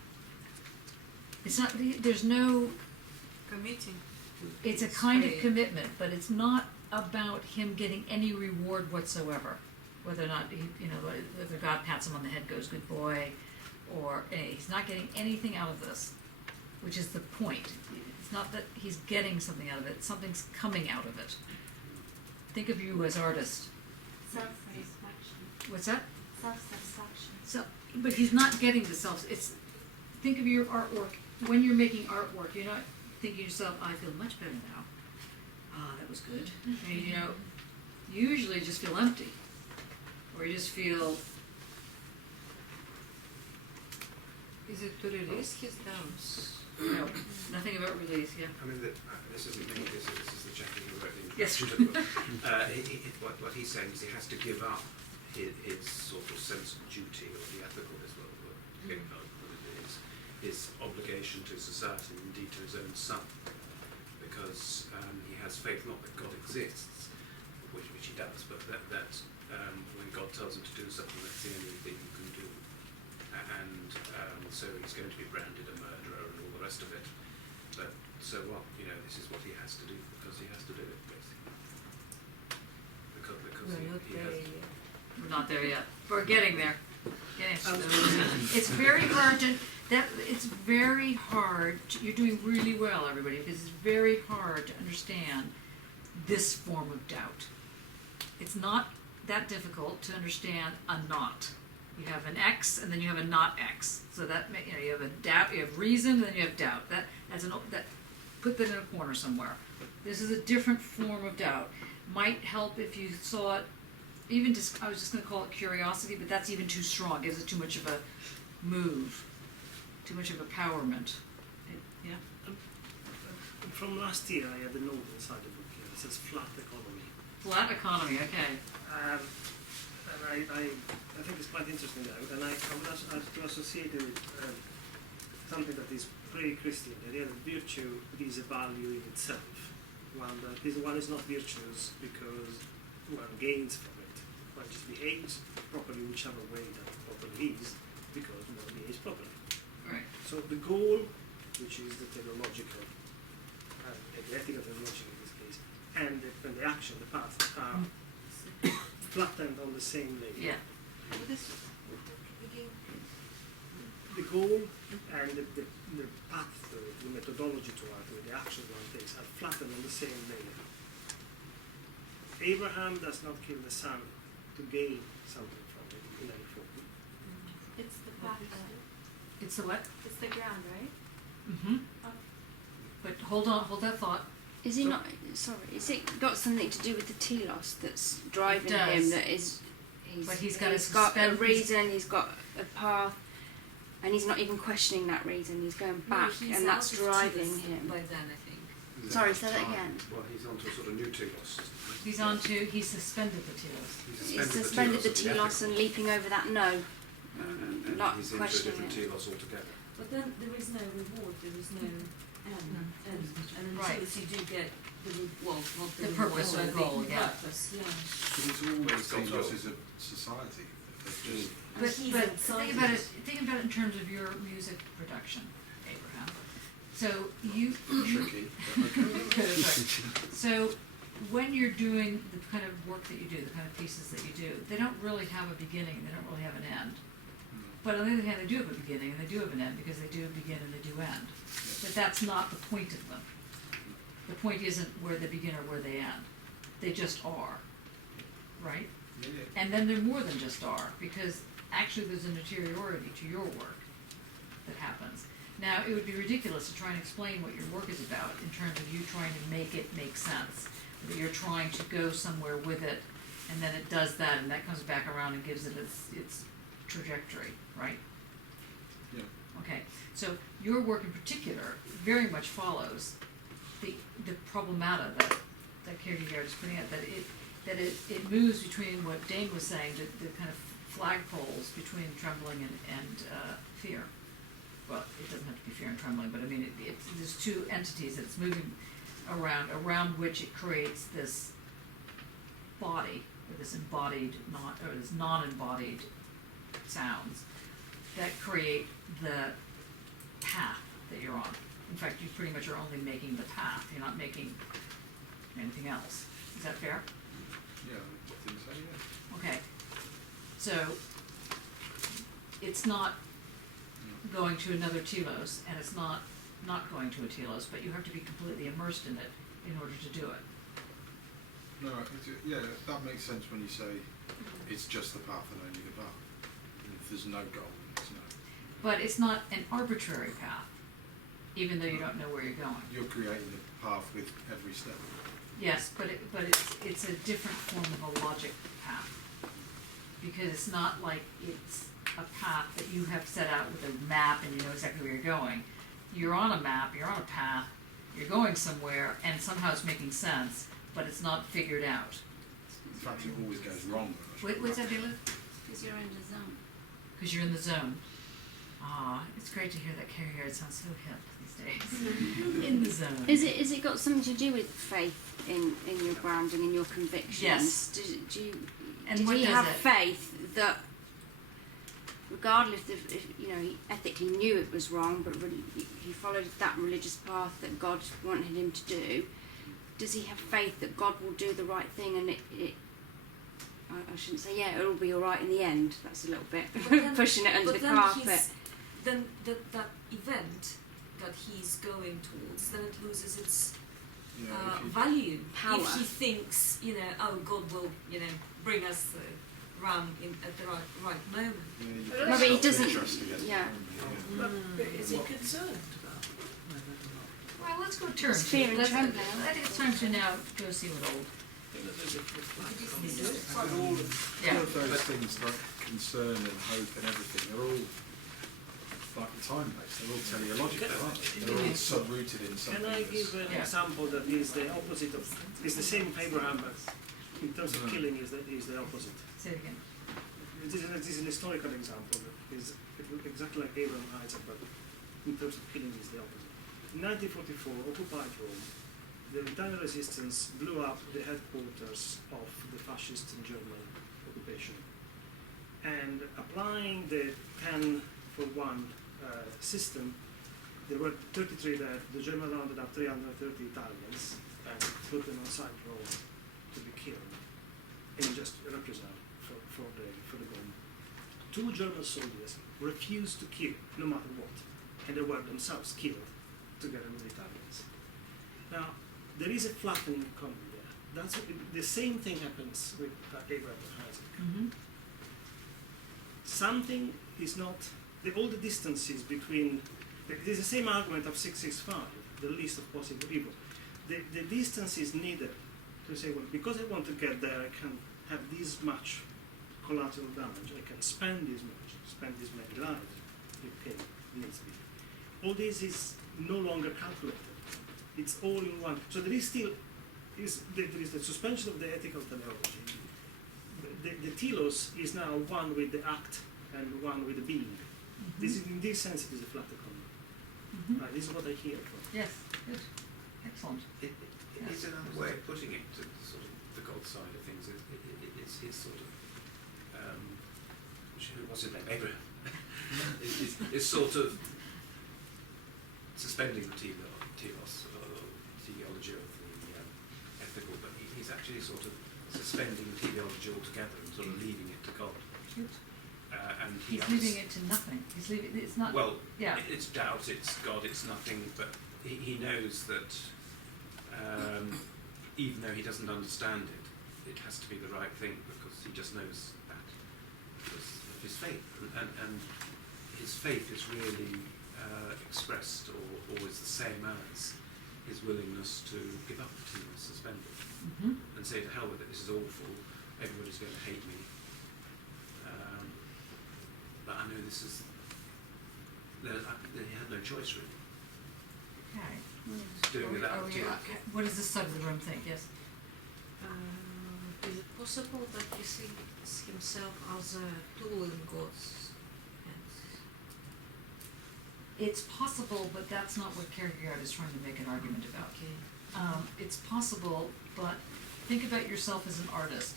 It's not. There's no. Committing. It's a kind of commitment, but it's not about him getting any reward whatsoever. Whether or not he, whether God pats him on the head, goes good boy, or he's not getting anything out of this, which is the point. It's not that he's getting something out of it; something's coming out of it. Think of you as artist. Self-satisfaction. What's that? Self-satisfaction. So, but he's not getting the self. Think of your artwork. When you're making artwork, you're not thinking to yourself, "I feel much better now. Ah, that was good." And you usually just feel empty, or you just feel. Is it to release his doubts? No, nothing about release. Yeah. I mean, this isn't me. This is the Jackie who wrote the Yes. introduction to the book. What he's saying is he has to give up his sort of sense of duty, or the ethical as well, what Kierkegaard put it is, his obligation to society, and indeed to his own son, because he has faith not that God exists, which he does, but that when God tells him to do something, that's the only thing you can do, and so he's going to be branded a murderer and all the rest of it. But so what? This is what he has to do because he has to do it, basically. Because he has. We're not there yet. We're getting there. It's very hard to. It's very hard. You're doing really well, everybody, because it's very hard to understand this form of doubt. It's not that difficult to understand a not. You have an X, and then you have a not X. So that you have a doubt, you have reason, and then you have doubt. Put that in a corner somewhere. This is a different form of doubt. Might help if you saw it. Even just, I was just going to call it curiosity, but that's even too strong. Gives it too much of a move, too much of empowerment. Yeah. From last year, I had a note inside the book here. It says flat economy. Flat economy. Okay. And I think it's quite interesting now, and I would to associate it with something that is pre-Christian. The idea that virtue is a value in itself. One is not virtuous because one gains from it. One just behaves properly whichever way that properly is, because one behaves properly. Right. So the goal, which is the teleological, the ethical teleological in this case, and the action, the path, are flattened on the same level. Yeah. The goal and the path to it, the methodology to it, the action one takes, are flattened on the same layer. Abraham does not kill the son to gain something from it in any form. It's the path. It's the what? It's the ground, right? Mm-hmm. But hold that thought. Is he not? Sorry, is it got something to do with the telos that's driving It does. him? That is, But he's got a reason. He's got a path, and he's not even questioning that reason. He's going back, and that's driving him. By then, I think. Sorry, say that again. Well, he's onto a sort of new telos. He's suspended the telos. He's suspended the telos and leaping over that no, and not he's into a questioning different it. telos altogether. But then there is no reward, there is no end. And Right. until you do get not The purpose or reward, goal, the yeah. purpose, yeah. But it's always telos of society. They've just But he's think excited. about it in terms of your music production, Abraham. So you tricky. But okay. So when you're doing the kind of work that you do, the kind of pieces that you do, they don't really have a beginning, they don't really have an end. But on the other hand, they do have a beginning and they do have an end because they do begin and they do end. But that's not the point of them. The point isn't where they begin or where they end. They just are, right? And then they're more than just are, because actually there's an interiority to your work that happens. Now, it would be ridiculous to try and explain what your work is about in terms of you trying to make it make sense, that you're trying to go somewhere with it, and then it does that, and that comes back around and gives it its trajectory, right? Yeah. Okay, so your work in particular very much follows the problemata that Kierkegaard is putting out, that it moves between what Dane was saying, the kind of flagpoles between trembling and fear. Well, it doesn't have to be fear and trembling, but I mean, there's two entities that it's moving around which it creates this body, or this embodied, this non-embodied sounds that create the path that you're on, In fact, you pretty much are only making the path, you're not making anything else. Is that fair? Yeah, I think so, yeah. Okay. So, it's not going to another telos, and it's not going to a telos, but you have to be completely immersed in it in order to do it. No, yeah, that makes sense when you say it's just the path and only the path. And if there's no goal, there's no. But it's not an arbitrary path, even though you don't know where you're going. You're creating the path with every step. Yes, but it's a different form of a logic path. Because it's not like it's a path that you have set out with a map and you know exactly where you're going. You're on a map, you're on a path, you're going somewhere, and somehow it's making sense, but it's not figured out. In fact, it always goes wrong. What's that, Bela? Because you're in the zone. Because you're in the zone. Ah, it's great to hear that Kierkegaard sounds so hip these days. In the zone. Is it got something to do with faith in your grounding, in your convictions? Yes. Did he have faith that, regardless of if he ethically knew it was wrong, but he followed that religious path that God wanted him to do? Does he have faith that God will do the right thing, and I shouldn't say it'll be all right in the end. That's a little bit pushing it under the carpet. Then that event that he's going towards, then it loses its value. Power. If he thinks, God will, bring us around at the right moment. Yeah, but he doesn't. Yeah. But is he concerned about whether or not? Well, let's go turn. It's fear and trembling. I think it's time to now go see what old. All of those things like concern and hope and everything, they're all like time-based, they're all teleological, aren't they? They're all sub-rooted in something. Can I give an example that is the opposite of, is the same Abraham, but in terms of killing is the opposite. Say it again. This is an historical example that is exactly like Abraham and Isaac, but in terms of killing is the opposite. In 1944, occupied Rome, the Italian resistance blew up the headquarters of the fascist German occupation. And applying the 10 for 1 system, there were 33 dead. The Germans rounded up 330 Italians and put them outside Rome to be killed in just reprisal for the bomb. 2 German soldiers refused to kill no matter what, and they were themselves killed together with the Italians. Now, there is a flattening coming there. That's the same thing happens with Abraham and Isaac. Mm-hmm. Something is not, all the distances between, it is the same argument of 665, the list of possible evil. The distance is needed to say, well, because I want to get there, I can have this much collateral damage, I can spend this much, spend this many lives, if it needs to be. All this is no longer calculated. It's all in one. So there is still, there is the suspension of the ethical teleology. The telos is now one with the act and one with the being. Mm-hmm. This is, in this sense, it is a flat economy. Mm-hmm. This is what I hear from. Yes, good. Excellent. It's another way of putting it to sort of the God side of things. It's his sort of, what's his name, Abraham. it's sort of suspending the telos, teleology of the ethical, but he's actually sort of suspending the teleology altogether and sort of leaving it to God. And he's leaving it to nothing. He's leaving it's not. Well, yeah. It's doubt, it's God, it's nothing. But he knows that even though he doesn't understand it, it has to be the right thing because he just knows that because of his faith, and his faith is really expressed or is the same as his willingness to give up the team, suspend it, and say to hell with it. This is awful. Everybody's going to hate me. But I know this is. He had no choice really. Okay. Doing without. What does this side of the room think? Yes. Is it possible that he sees himself as a tool in God's hands? It's possible, but that's not what Kierkegaard is trying to make an argument about. Okay. It's possible, but think about yourself as an artist.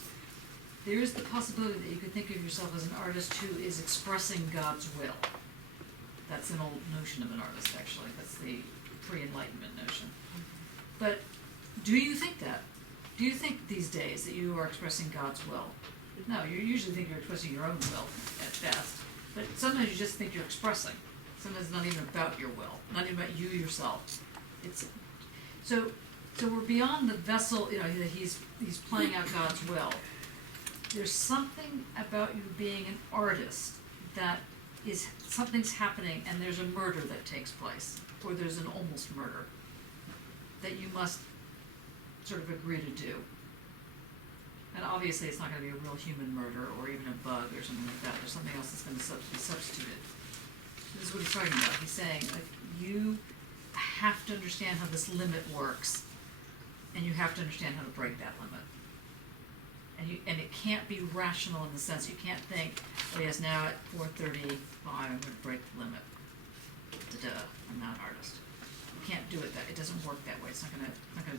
There is the possibility that you could think of yourself as an artist who is expressing God's will. That's an old notion of an artist, actually. That's the pre-enlightenment notion. But do you think that? Do you think these days that you are expressing God's will? No, you usually think you're expressing your own will at best. But sometimes you just think you're expressing. Sometimes it's not even about your will, not even about you yourself. It's so we're beyond the vessel, you know, that he's playing out God's will. There's something about you being an artist that is, something's happening and there's a murder that takes place, or there's an almost murder that you must sort of agree to do. And obviously it's not going to be a real human murder or even a bug or something like that. There's something else that's going to be substituted. This is what he's talking about. He's saying, like, you have to understand how this limit works, and you have to understand how to break that limit. And it can't be rational in the sense you can't think, oh yes, now at 4:35 I'm going to break the limit. Duh, I'm not an artist. You can't do it that. It doesn't work that way. It's not going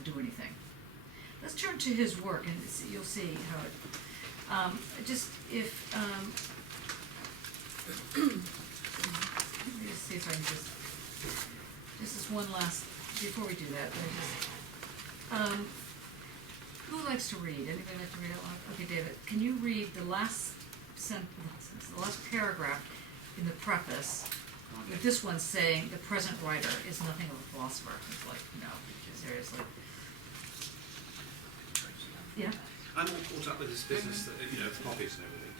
to do anything. Let's turn to his work, and you'll see how it. Just if let me just see if I can just as one last before we do that. Who likes to read? Anybody like to read out loud? Okay, David, can you read the last sentence, the last paragraph in the preface? Okay. With this one saying the present writer is nothing of a philosopher. It's like, no, seriously. Yeah. I'm all caught up with this business that, you know, poppies and everything.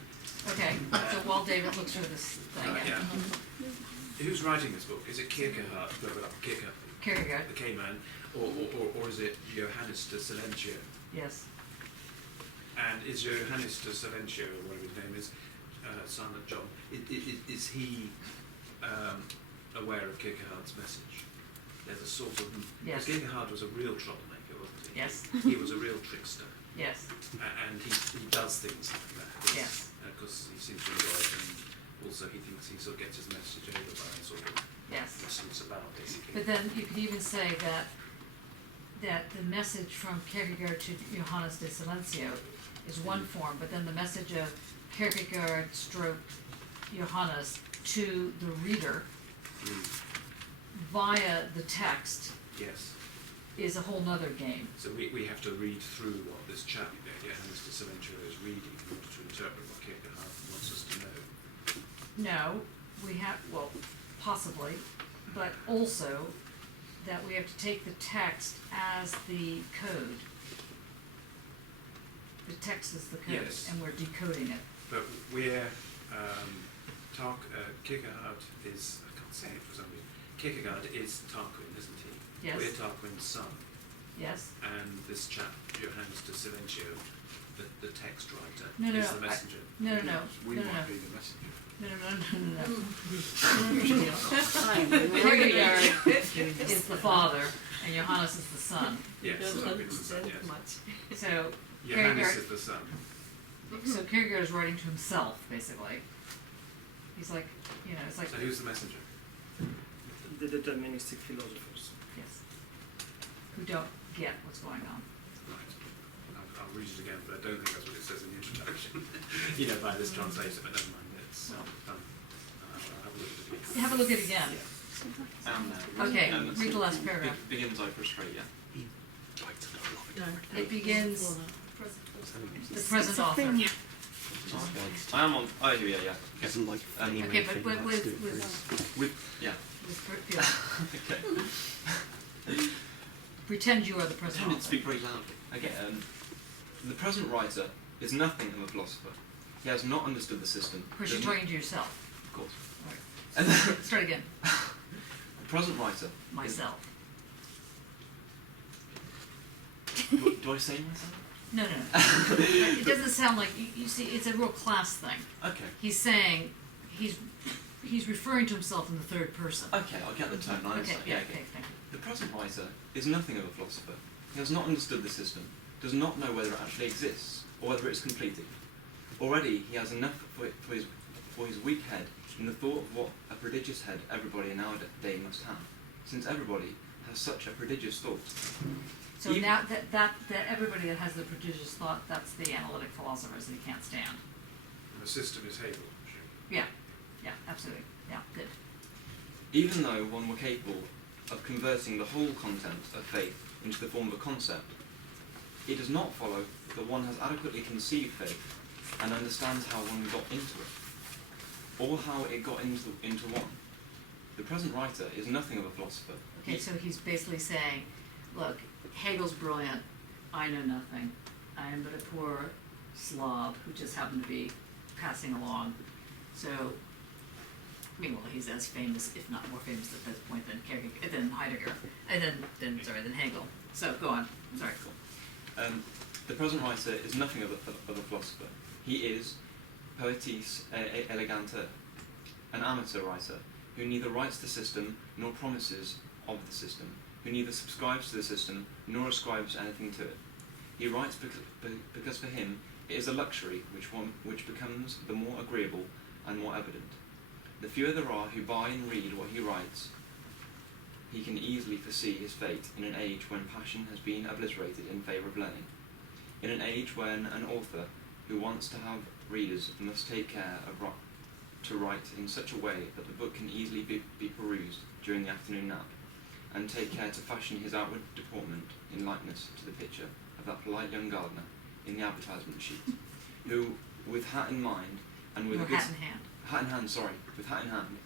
Okay. So while David looks through this thing, Yeah. Who's writing this book? Is it Kierkegaard, Kierkegaard. the K-man, or is it Johannes de Silentio? Yes. And is Johannes de Silentio, or whatever his name is, son of John, is he aware of Kierkegaard's message? There's a sort of... Yes. Because Kierkegaard was a real troublemaker, wasn't he? Yes. He was a real trickster. Yes. And he does things like that. Yes. Because he seems to enjoy it, and also he thinks he sort of gets his message over by sort of Yes. lessons about, basically. But then you could even say that the message from Kierkegaard to Johannes de Silentio is one form, but then the message of Kierkegaard stroke Johannes to the reader via the text Yes. is a whole nother game. So we have to read through what this chap, Johannes de Silentio, is reading in order to interpret what Kierkegaard wants us to know. No, we have, well, possibly, but also that we have to take the text as the code. The text is the code, Yes. and we're decoding it. But we're, Kierkegaard is, I can't say it for some reason, Kierkegaard is Tarquin, isn't he? Yes. We're Tarquin's son. Yes. And this chap, Johannes de Silentio, the text writer, No, is the messenger. No. We No. might be the messenger. No. Kierkegaard is the father, and Johannes is the son. Yes, Tarquin's the son, yes. So Johannes Kierkegaard, is the son. so Kierkegaard is writing to himself, basically. He's like, it's like, So who's the messenger? The deterministic philosophers. yes, who don't get what's going on. Right. I'll read it again, but I don't think that's what it says in the introduction. By this translator, but never mind. It's done. I'll have a look at it again. Have a look at it again. Okay, And read the last paragraph. Begins I prostrate, yeah. It begins the present author. I am on. Oh, yeah. Doesn't like funny Okay, but anything, with Yeah. okay. Pretend you are the present Pretend to author. speak very loudly. Okay. The present writer is nothing of a philosopher. He has not understood the system. Of course, you're talking to yourself. Of course. Right. And then, Start again. the present writer. Myself. Do I say myself? No. It doesn't sound like you see. It's a real class thing. Okay. He's saying he's referring to himself in the third person. Okay, I'll get the tone. I Okay. understand. Yeah. Yeah, Okay. Thank you. The present writer is nothing of a philosopher. He has not understood the system, does not know whether it actually exists, or whether it's completed. Already he has enough for his weak head in the thought of what a prodigious head everybody in our day must have, since everybody has such a prodigious thought. So now that everybody that has the prodigious thought, that's the analytic philosophers that he can't stand. And the system is Hegel. Yeah, absolutely. Yeah, good. Even though one were capable of converting the whole content of faith into the form of a concept, it does not follow that one has adequately conceived faith and understands how one got into it, or how it got into one. The present writer is nothing of a philosopher. Okay, so he's basically saying, look, Hegel's brilliant, I know nothing. I am but a poor slob who just happened to be passing along. So, I mean, well, he's as famous, if not more famous at this point than Kierkegaard, than Heidegger, than Hegel. So, go on. Sorry. The present writer is nothing of a philosopher. He is poetis eleganter, an amateur writer who neither writes the system nor promises of the system, who neither subscribes to the system nor ascribes anything to it. He writes because for him it is a luxury which becomes the more agreeable and more evident. The fewer there are who buy and read what he writes, he can easily foresee his fate in an age when passion has been obliterated in favour of learning, in an age when an author who wants to have readers must take care to write in such a way that the book can easily be perused during the afternoon nap, and take care to fashion his outward deportment in likeness to the picture of that polite young gardener in the advertisement sheet, who, with hat in mind and with hat in hand, with hat in hand,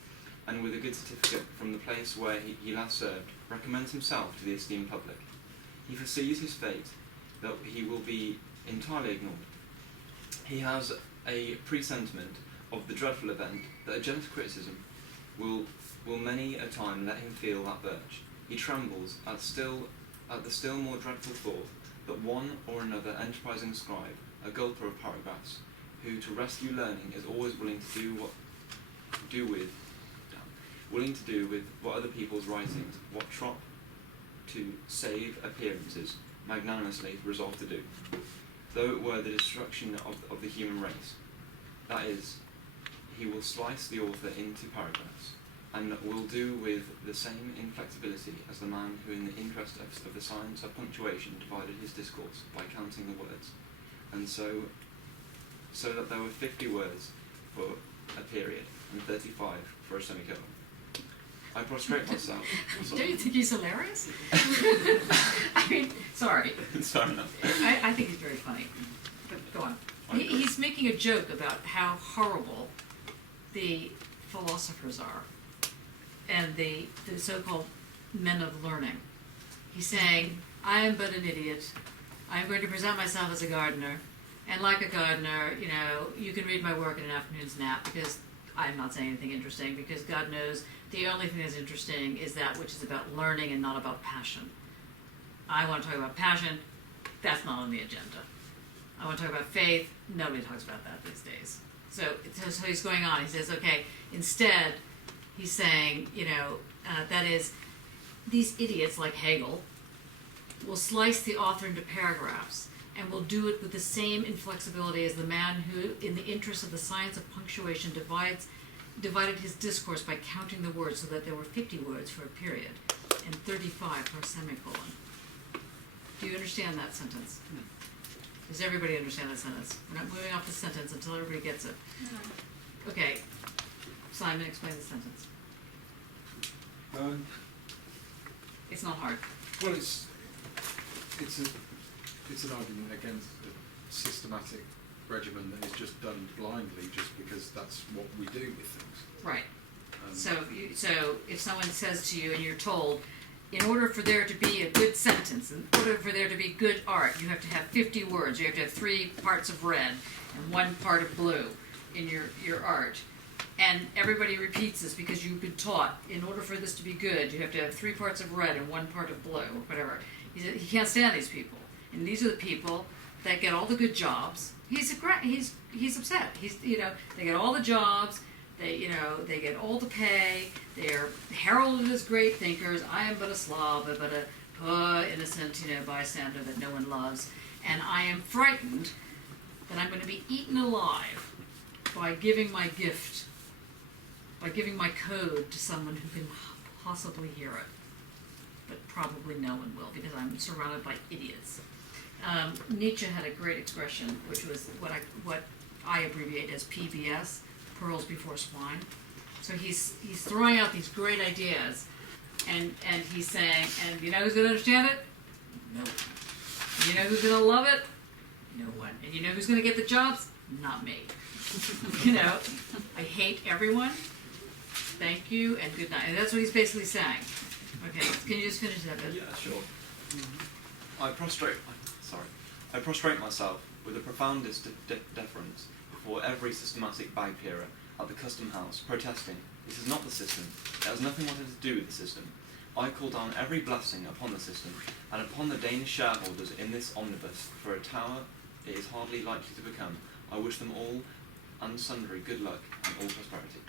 and with a good certificate from the place where he last served, recommends himself to the esteemed public. He foresees his fate, that he will be entirely ignored. He has a presentiment of the dreadful event that a gentle criticism will many a time let him feel that birch. He trembles at the still more dreadful thought that one or another enterprising scribe, a gulper of paragraphs, who to rescue learning is always willing to do with what other people's writings, what Trop to save appearances, magnanimously resolved to do, though it were the destruction of the human race. That is, he will slice the author into paragraphs, and will do with the same inflexibility as the man who, in the interest of the science of punctuation, divided his discourse by counting the words, and so that there were 50 words for a period and 35 for a semicolon. I prostrate myself. Don't you think he's hilarious? I mean, sorry. It's fair enough. I think he's very funny. But go on. He's making a joke about how horrible the philosophers are and the so-called men of learning. He's saying, I am but an idiot. I'm going to present myself as a gardener. And like a gardener, you can read my work in an afternoon's nap, because I'm not saying anything interesting, because God knows the only thing that's interesting is that which is about learning and not about passion. I want to talk about passion. That's not on the agenda. I want to talk about faith. Nobody talks about that these days. So he's going on. He says, okay, instead, he's saying, that is, these idiots like Hegel will slice the author into paragraphs, and will do it with the same inflexibility as the man who, in the interest of the science of punctuation, divided his discourse by counting the words so that there were 50 words for a period and 35 for a semicolon. Do you understand that sentence? No. Does everybody understand that sentence? We're not moving off the sentence until everybody gets it. No. Okay. Simon, explain the sentence. It's not hard. Well, it's an argument against a systematic regimen that is just done blindly, just because that's what we do with things. Right. So if someone says to you and you're told, in order for there to be a good sentence, in order for there to be good art, you have to have 50 words, you have to have 3 parts of red and 1 part of blue in your art. And everybody repeats this because you've been taught, in order for this to be good, you have to have 3 parts of red and 1 part of blue, or whatever. He can't stand these people. And these are the people that get all the good jobs. He's upset. They get all the jobs. They get all the pay. They're heralded as great thinkers. I am but a slob, but a poor, innocent, bystander that no one loves. And I am frightened that I'm going to be eaten alive by giving my gift, by giving my code to someone who can possibly hear it. But probably no one will, because I'm surrounded by idiots. Nietzsche had a great expression, which was what I abbreviate as PBS, pearls before swine. So he's throwing out these great ideas And he's saying, and you know who's going to understand it? No. And you know who's going to love it? No one. And you know who's going to get the jobs? Not me. You know, I hate everyone. Thank you and good night. And that's what he's basically saying. Okay, can you just finish that bit? Yeah, sure. I prostrate myself with the profoundest deference before every systematic bag-peerer at the custom house, protesting, this is not the system, it has nothing whatever to do with the system. I call down every blessing upon the system, and upon the Danish shareholders in this omnibus, for a tower it is hardly likely to become. I wish them all and sundry good luck and all prosperity.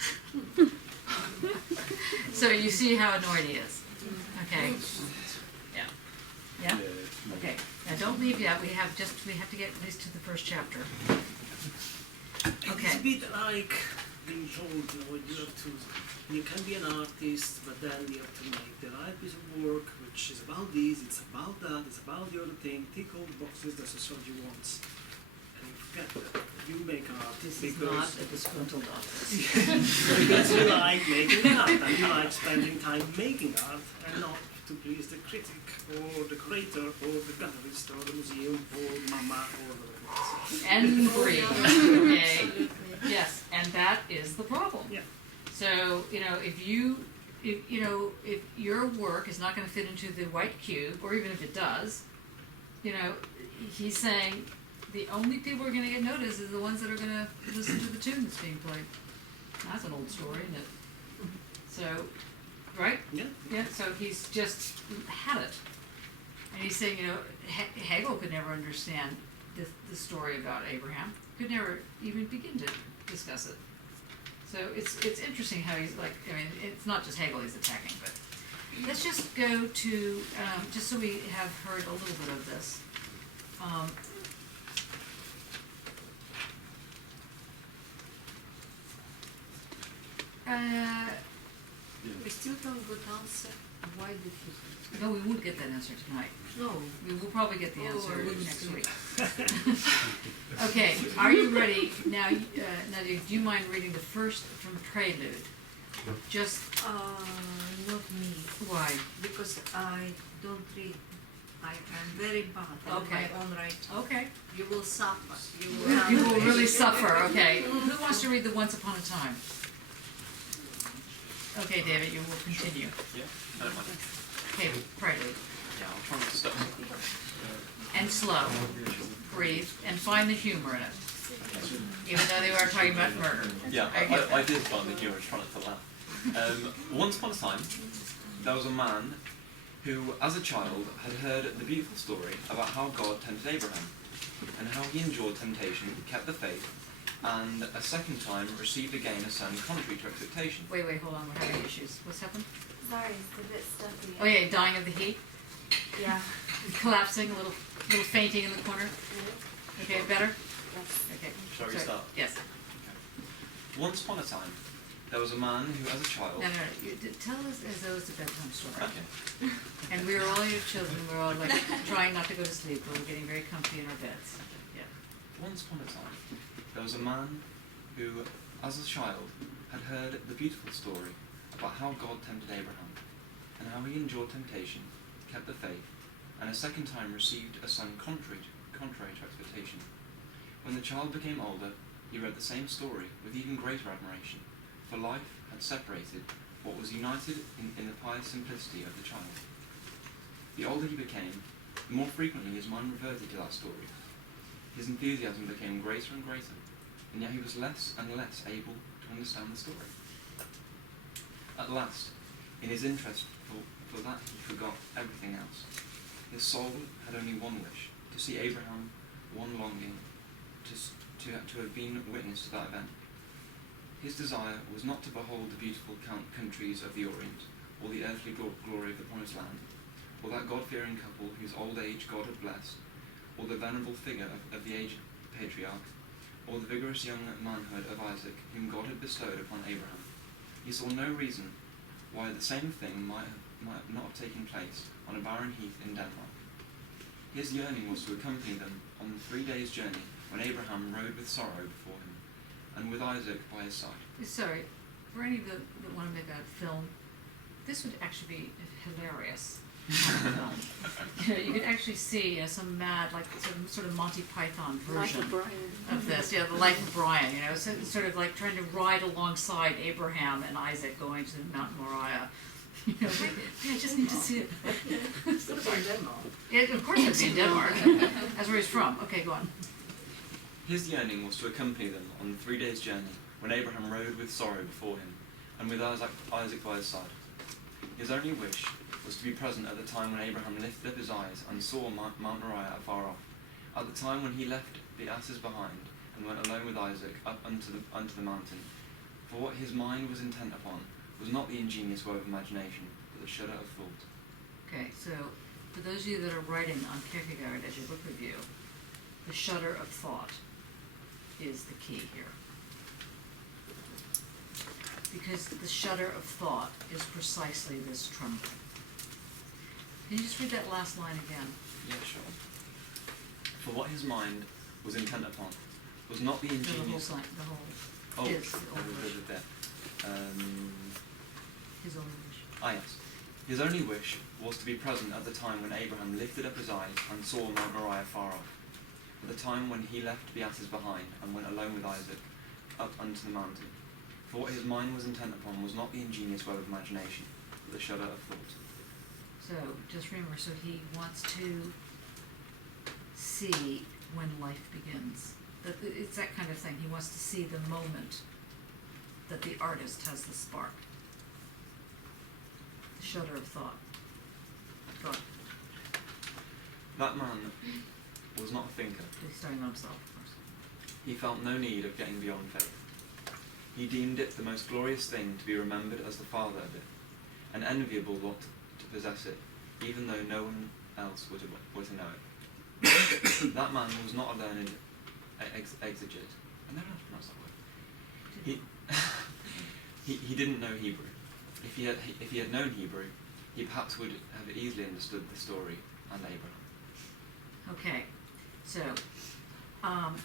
So you see how annoyed he is. Okay. Yeah. Yeah? Okay. Now don't leave yet. We have to get at least to the first chapter. Okay. It's a bit like being told, you can be an artist, but then you have to make the right piece of work, which is about this, it's about that, it's about the other thing, tick all the boxes that society wants. And you forget that you make art This because is not a disgruntled artist. because you like making art, and you like spending time making art, and not to please the critic, or the curator, or the gallerist, or the museum, or mama, or whatever it is. And breathe. Okay. Yes, and that is the problem. Yeah. So, if your work is not going to fit into the white cube, or even if it does, he's saying the only people who are going to get noticed is the ones that are going to listen to the tune that's being played. That's an old story, isn't it? So, right? Yeah. Yeah, so he's just had it. And he's saying, Hegel could never understand the story about Abraham, could never even begin to discuss it. So it's interesting how he's like, it's not just Hegel he's attacking, but let's just go to, just so we have heard a little bit of this. We still don't get answer. Why did he? No, we won't get that answer tonight. No. We will probably get the answer Oh, next week. Okay, are you ready? Now, Nadia, do you mind reading the first from Prelude? Just... not me. Why? Because I don't read. I am very bad at my own writing. Okay. You will suffer. You will really suffer, okay. Who wants to read the Once Upon a Time? Okay, David, you will continue. Yeah, I don't mind. Okay, Prelude. Yeah, I'll try not to stop. And slow. Breathe. And find the humor in it. Even though they were talking about murder. Yeah, I did find the humor, trying not to laugh. Once upon a time, there was a man who, as a child, had heard the beautiful story about how God tempted Abraham, and how he endured temptation, kept the faith, and a second time received again a son contrary to expectation. Wait, hold on, we're having issues. What's happened? Sorry, it's a bit stuffy. Oh yeah, dying of the heat? Yeah. Collapsing, a little fainting in the corner? Okay, better? Yes. Okay. Shall we Sorry. start? Yes. Okay. Once upon a time, there was a man who, as a child... No, tell us as though it's a bedtime story. Okay. And we were all your children, we were all like trying not to go to sleep, we were getting very comfy in our beds. Yeah. Once upon a time, there was a man who, as a child, had heard the beautiful story about how God tempted Abraham, and how he endured temptation, kept the faith, and a second time received a son contrary to expectation. When the child became older, he read the same story with even greater admiration, for life had separated what was united in the pious simplicity of the child. The older he became, the more frequently his mind reverted to that story. His enthusiasm became greater and greater, and yet he was less and less able to understand the story. At last, in his interest for that, he forgot everything else. His soul had only one wish, to see Abraham, one longing, to have been witness to that event. His desire was not to behold the beautiful countries of the Orient, or the earthly glory of the Promised Land, or that God-fearing couple whose old age God had blessed, or the venerable figure of the aged patriarch, or the vigorous young manhood of Isaac, whom God had bestowed upon Abraham. He saw no reason why the same thing might not have taken place on a barren heath in Denmark. His yearning was to accompany them on the 3 days' journey when Abraham rode with sorrow before him, and with Isaac by his side. Sorry, for any that want to make a film, this would actually be hilarious. You know, you could actually see some mad, like some sort of Monty Python Life version of Brian. of this. Yeah, the life of Brian. You know, so, sort of like trying to ride alongside Abraham and Isaac going to Mount Moriah. You know, I just need to see it. It's in Denmark. Yeah, of course it'd be in Denmark. That's where he's from. Okay, go on. His yearning was to accompany them on the 3 days' journey, when Abraham rode with sorrow before him, and with Isaac by his side. His only wish was to be present at the time when Abraham lifted up his eyes and saw Mount Moriah afar off, at the time when he left the asses behind and went alone with Isaac up unto the mountain. For what his mind was intent upon was not the ingenious way of imagination, but the shudder of thought. Okay, so for those of you that are writing on Kierkegaard as your book review, the shudder of thought is the key here. Because the shudder of thought is precisely this trembling. Can you just read that last line again? Yeah, sure. For what his mind was intent upon was not the ingenious... The whole Oh, his there. His only wish. Ah, yes. His only wish was to be present at the time when Abraham lifted up his eyes and saw Mount Moriah far off, at the time when he left the asses behind and went alone with Isaac up unto the mountain. For what his mind was intent upon was not the ingenious web of imagination, but the shudder of thought. So, just remember, so he wants to see when life begins. It's that kind of thing. He wants to see the moment that the artist has the spark. The shudder of thought. Go on. That man was not a thinker. He's starting on himself, of course. He felt no need of getting beyond faith. He deemed it the most glorious thing to be remembered as the father of it, an enviable lot to possess it, even though no one else were to know it. That man was not a learned exegete. I never know how to pronounce that word. He didn't know Hebrew. If he had known Hebrew, he perhaps would have easily understood the story and Abraham. Okay, so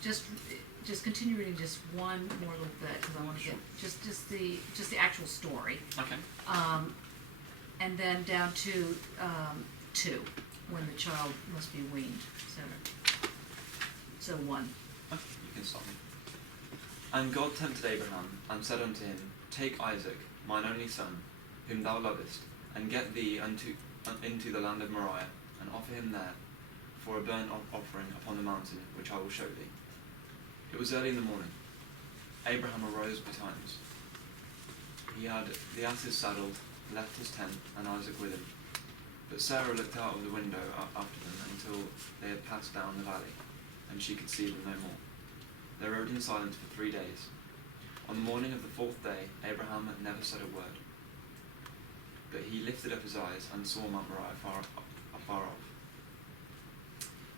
just continue reading just one more little bit because I want to get just the actual story. Okay. And then down to 2, when the child must be weaned. So 1. Okay, you can stop me. And God tempted Abraham and said unto him, Take Isaac, mine only son, whom thou lovest, and get thee into the land of Moriah, and offer him there for a burnt offering upon the mountain which I will show thee. It was early in the morning. Abraham arose betimes. He had the asses saddled, left his tent, and Isaac with him. But Sarah looked out of the window after them until they had passed down the valley, and she could see them no more. They rode in silence for 3 days. On the morning of the 4th day, Abraham never said a word. But he lifted up his eyes and saw Mount Moriah afar off.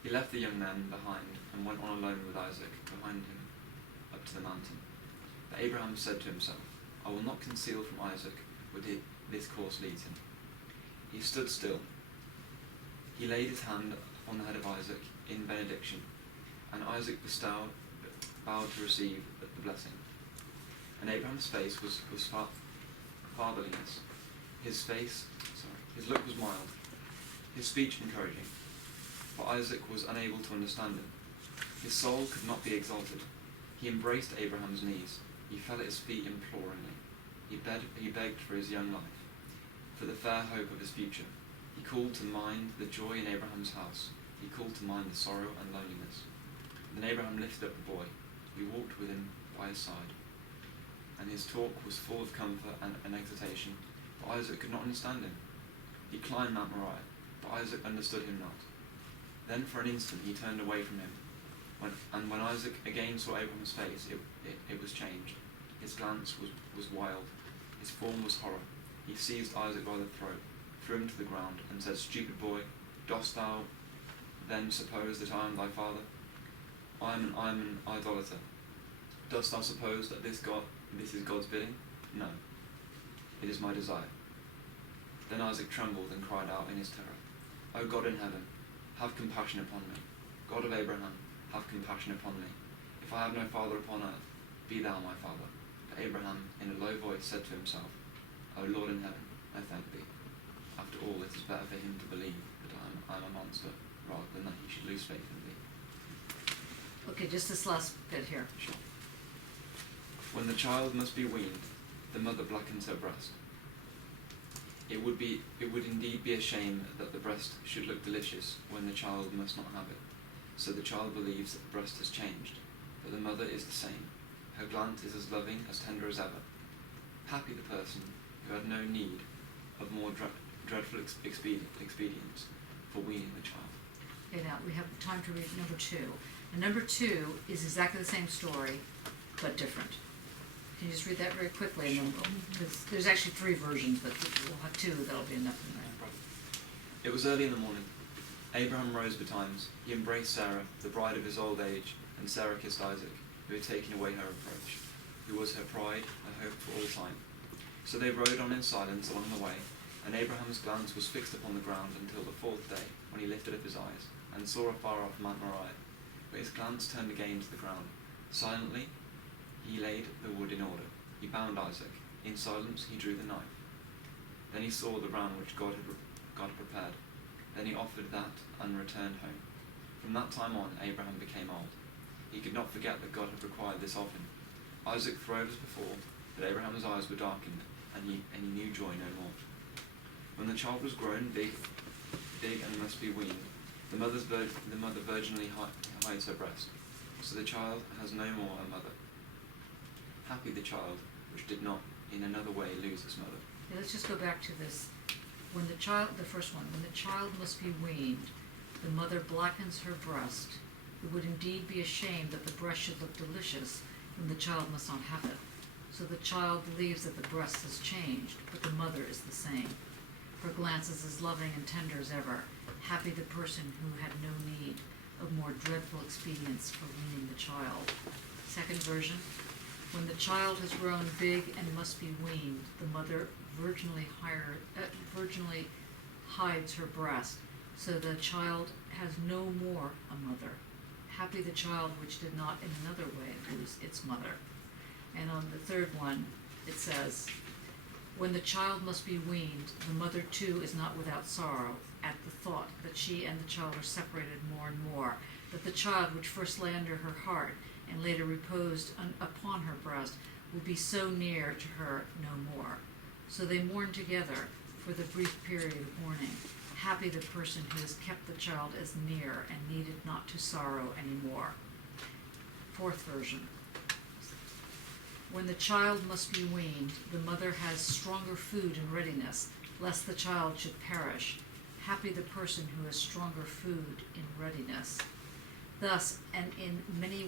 He left the young men behind and went on alone with Isaac behind him up to the mountain. But Abraham said to himself, I will not conceal from Isaac where this course leads him. He stood still. He laid his hand on the head of Isaac in benediction, and Isaac bowed to receive the blessing. And Abraham's face was fatherliness. His look was mild, his speech encouraging. For Isaac was unable to understand him. His soul could not be exalted. He embraced Abraham's knees. He fell at his feet imploringly. He begged for his young life, for the fair hope of his future. He called to mind the joy in Abraham's house. He called to mind the sorrow and loneliness. Then Abraham lifted up the boy. He walked with him by his side. And his talk was full of comfort and exhortation, but Isaac could not understand him. He climbed Mount Moriah, but Isaac understood him not. Then for an instant he turned away from him, and when Isaac again saw Abraham's face, it was changed. His glance was wild, his form was horror. He seized Isaac by the throat, threw him to the ground, and said, Stupid boy, dost thou then suppose that I am thy father? I am an idolater. Dost thou suppose that this is God's bidding? No, it is my desire. Then Isaac trembled and cried out in his terror, O God in heaven, have compassion upon me. God of Abraham, have compassion upon me. If I have no father upon earth, be thou my father. But Abraham, in a low voice, said to himself, O Lord in heaven, I thank thee. After all, it is better for him to believe that I am a monster, rather than that he should lose faith in thee. Okay, just this last bit here. Sure. When the child must be weaned, the mother blackens her breast. It would indeed be a shame that the breast should look delicious when the child must not have it. So the child believes that the breast has changed, but the mother is the same. Her glance is as loving, as tender as ever. Happy the person who had no need of more dreadful expedients for weaning the child. Okay, now we have time to read number 2. And number 2 is exactly the same story, but different. Can you just read that very quickly? And then there's actually 3 versions, but we'll have 2 that'll be enough in there. It was early in the morning. Abraham rose betimes. He embraced Sarah, the bride of his old age, and Sarah kissed Isaac, who had taken away her reproach, who was her pride, her hope for all time. So they rode on in silence along the way, and Abraham's glance was fixed upon the ground until the 4th day, when he lifted up his eyes, and saw afar off Mount Moriah. But his glance turned again to the ground. Silently, he laid the wood in order. He bound Isaac. In silence, he drew the knife. Then he saw the ram which God had prepared. Then he offered that and returned home. From that time on, Abraham became old. He could not forget that God had required this of him. Isaac throve as before, but Abraham's eyes were darkened, and he knew joy no more. When the child was grown big and must be weaned, the mother virginally hides her breast, so the child has no more a mother. Happy the child which did not in another way lose its mother. Yeah, let's just go back to this. The first one, when the child must be weaned, the mother blackens her breast. It would indeed be a shame that the breast should look delicious when the child must not have it. So the child believes that the breast has changed, but the mother is the same. Her glance is as loving and tender as ever. Happy the person who had no need of more dreadful expedients for weaning the child. Second version. When the child has grown big and must be weaned, the mother virginally hides her breast, so the child has no more a mother. Happy the child which did not in another way lose its mother. And on the third one, it says, when the child must be weaned, the mother too is not without sorrow at the thought that she and the child are separated more and more, that the child which first lay under her heart and later reposed upon her breast will be so near to her no more. So they mourn together for the brief period of mourning. Happy the person who has kept the child as near and needed not to sorrow any more. Fourth version. When the child must be weaned, the mother has stronger food in readiness, lest the child should perish. Happy the person who has stronger food in readiness. Thus, and in many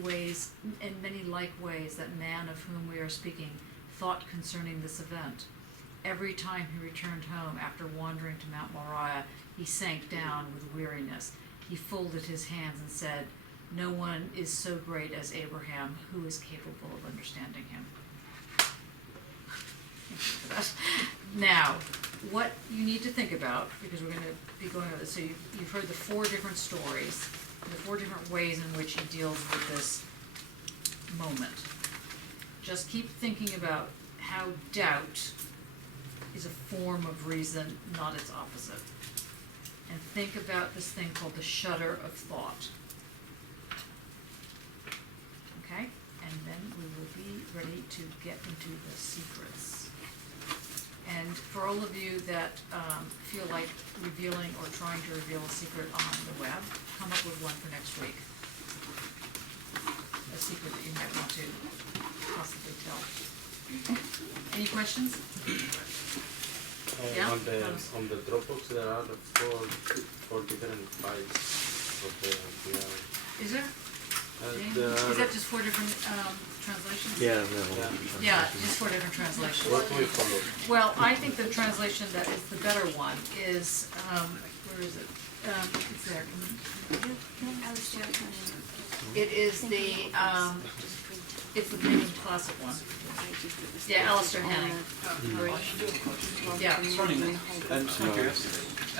like ways, that man of whom we are speaking thought concerning this event. Every time he returned home after wandering to Mount Moriah, he sank down with weariness. He folded his hands and said, no one is so great as Abraham, who is capable of understanding him. Now, what you need to think about, because we're going to be going over this, so you've heard the 4 different stories, the 4 different ways in which he deals with this moment. Just keep thinking about how doubt is a form of reason, not its opposite. And think about this thing called the shudder of thought. Okay? And then we will be ready to get into the secrets. And for all of you that feel like revealing or trying to reveal a secret on the web, come up with one for next week. A secret that you might want to possibly tell. Any questions? Yeah? On the Dropbox there are 4 different files of the Is there? Is that just 4 different translations? Yeah, Yeah, just 4 different translations. What do we follow? Well, I think the translation that is the better one is, where is it? It's there. It is the, it's the Premium Classic one. Yeah, Alistair Hanning. Yeah. It's funny, just out of curiosity,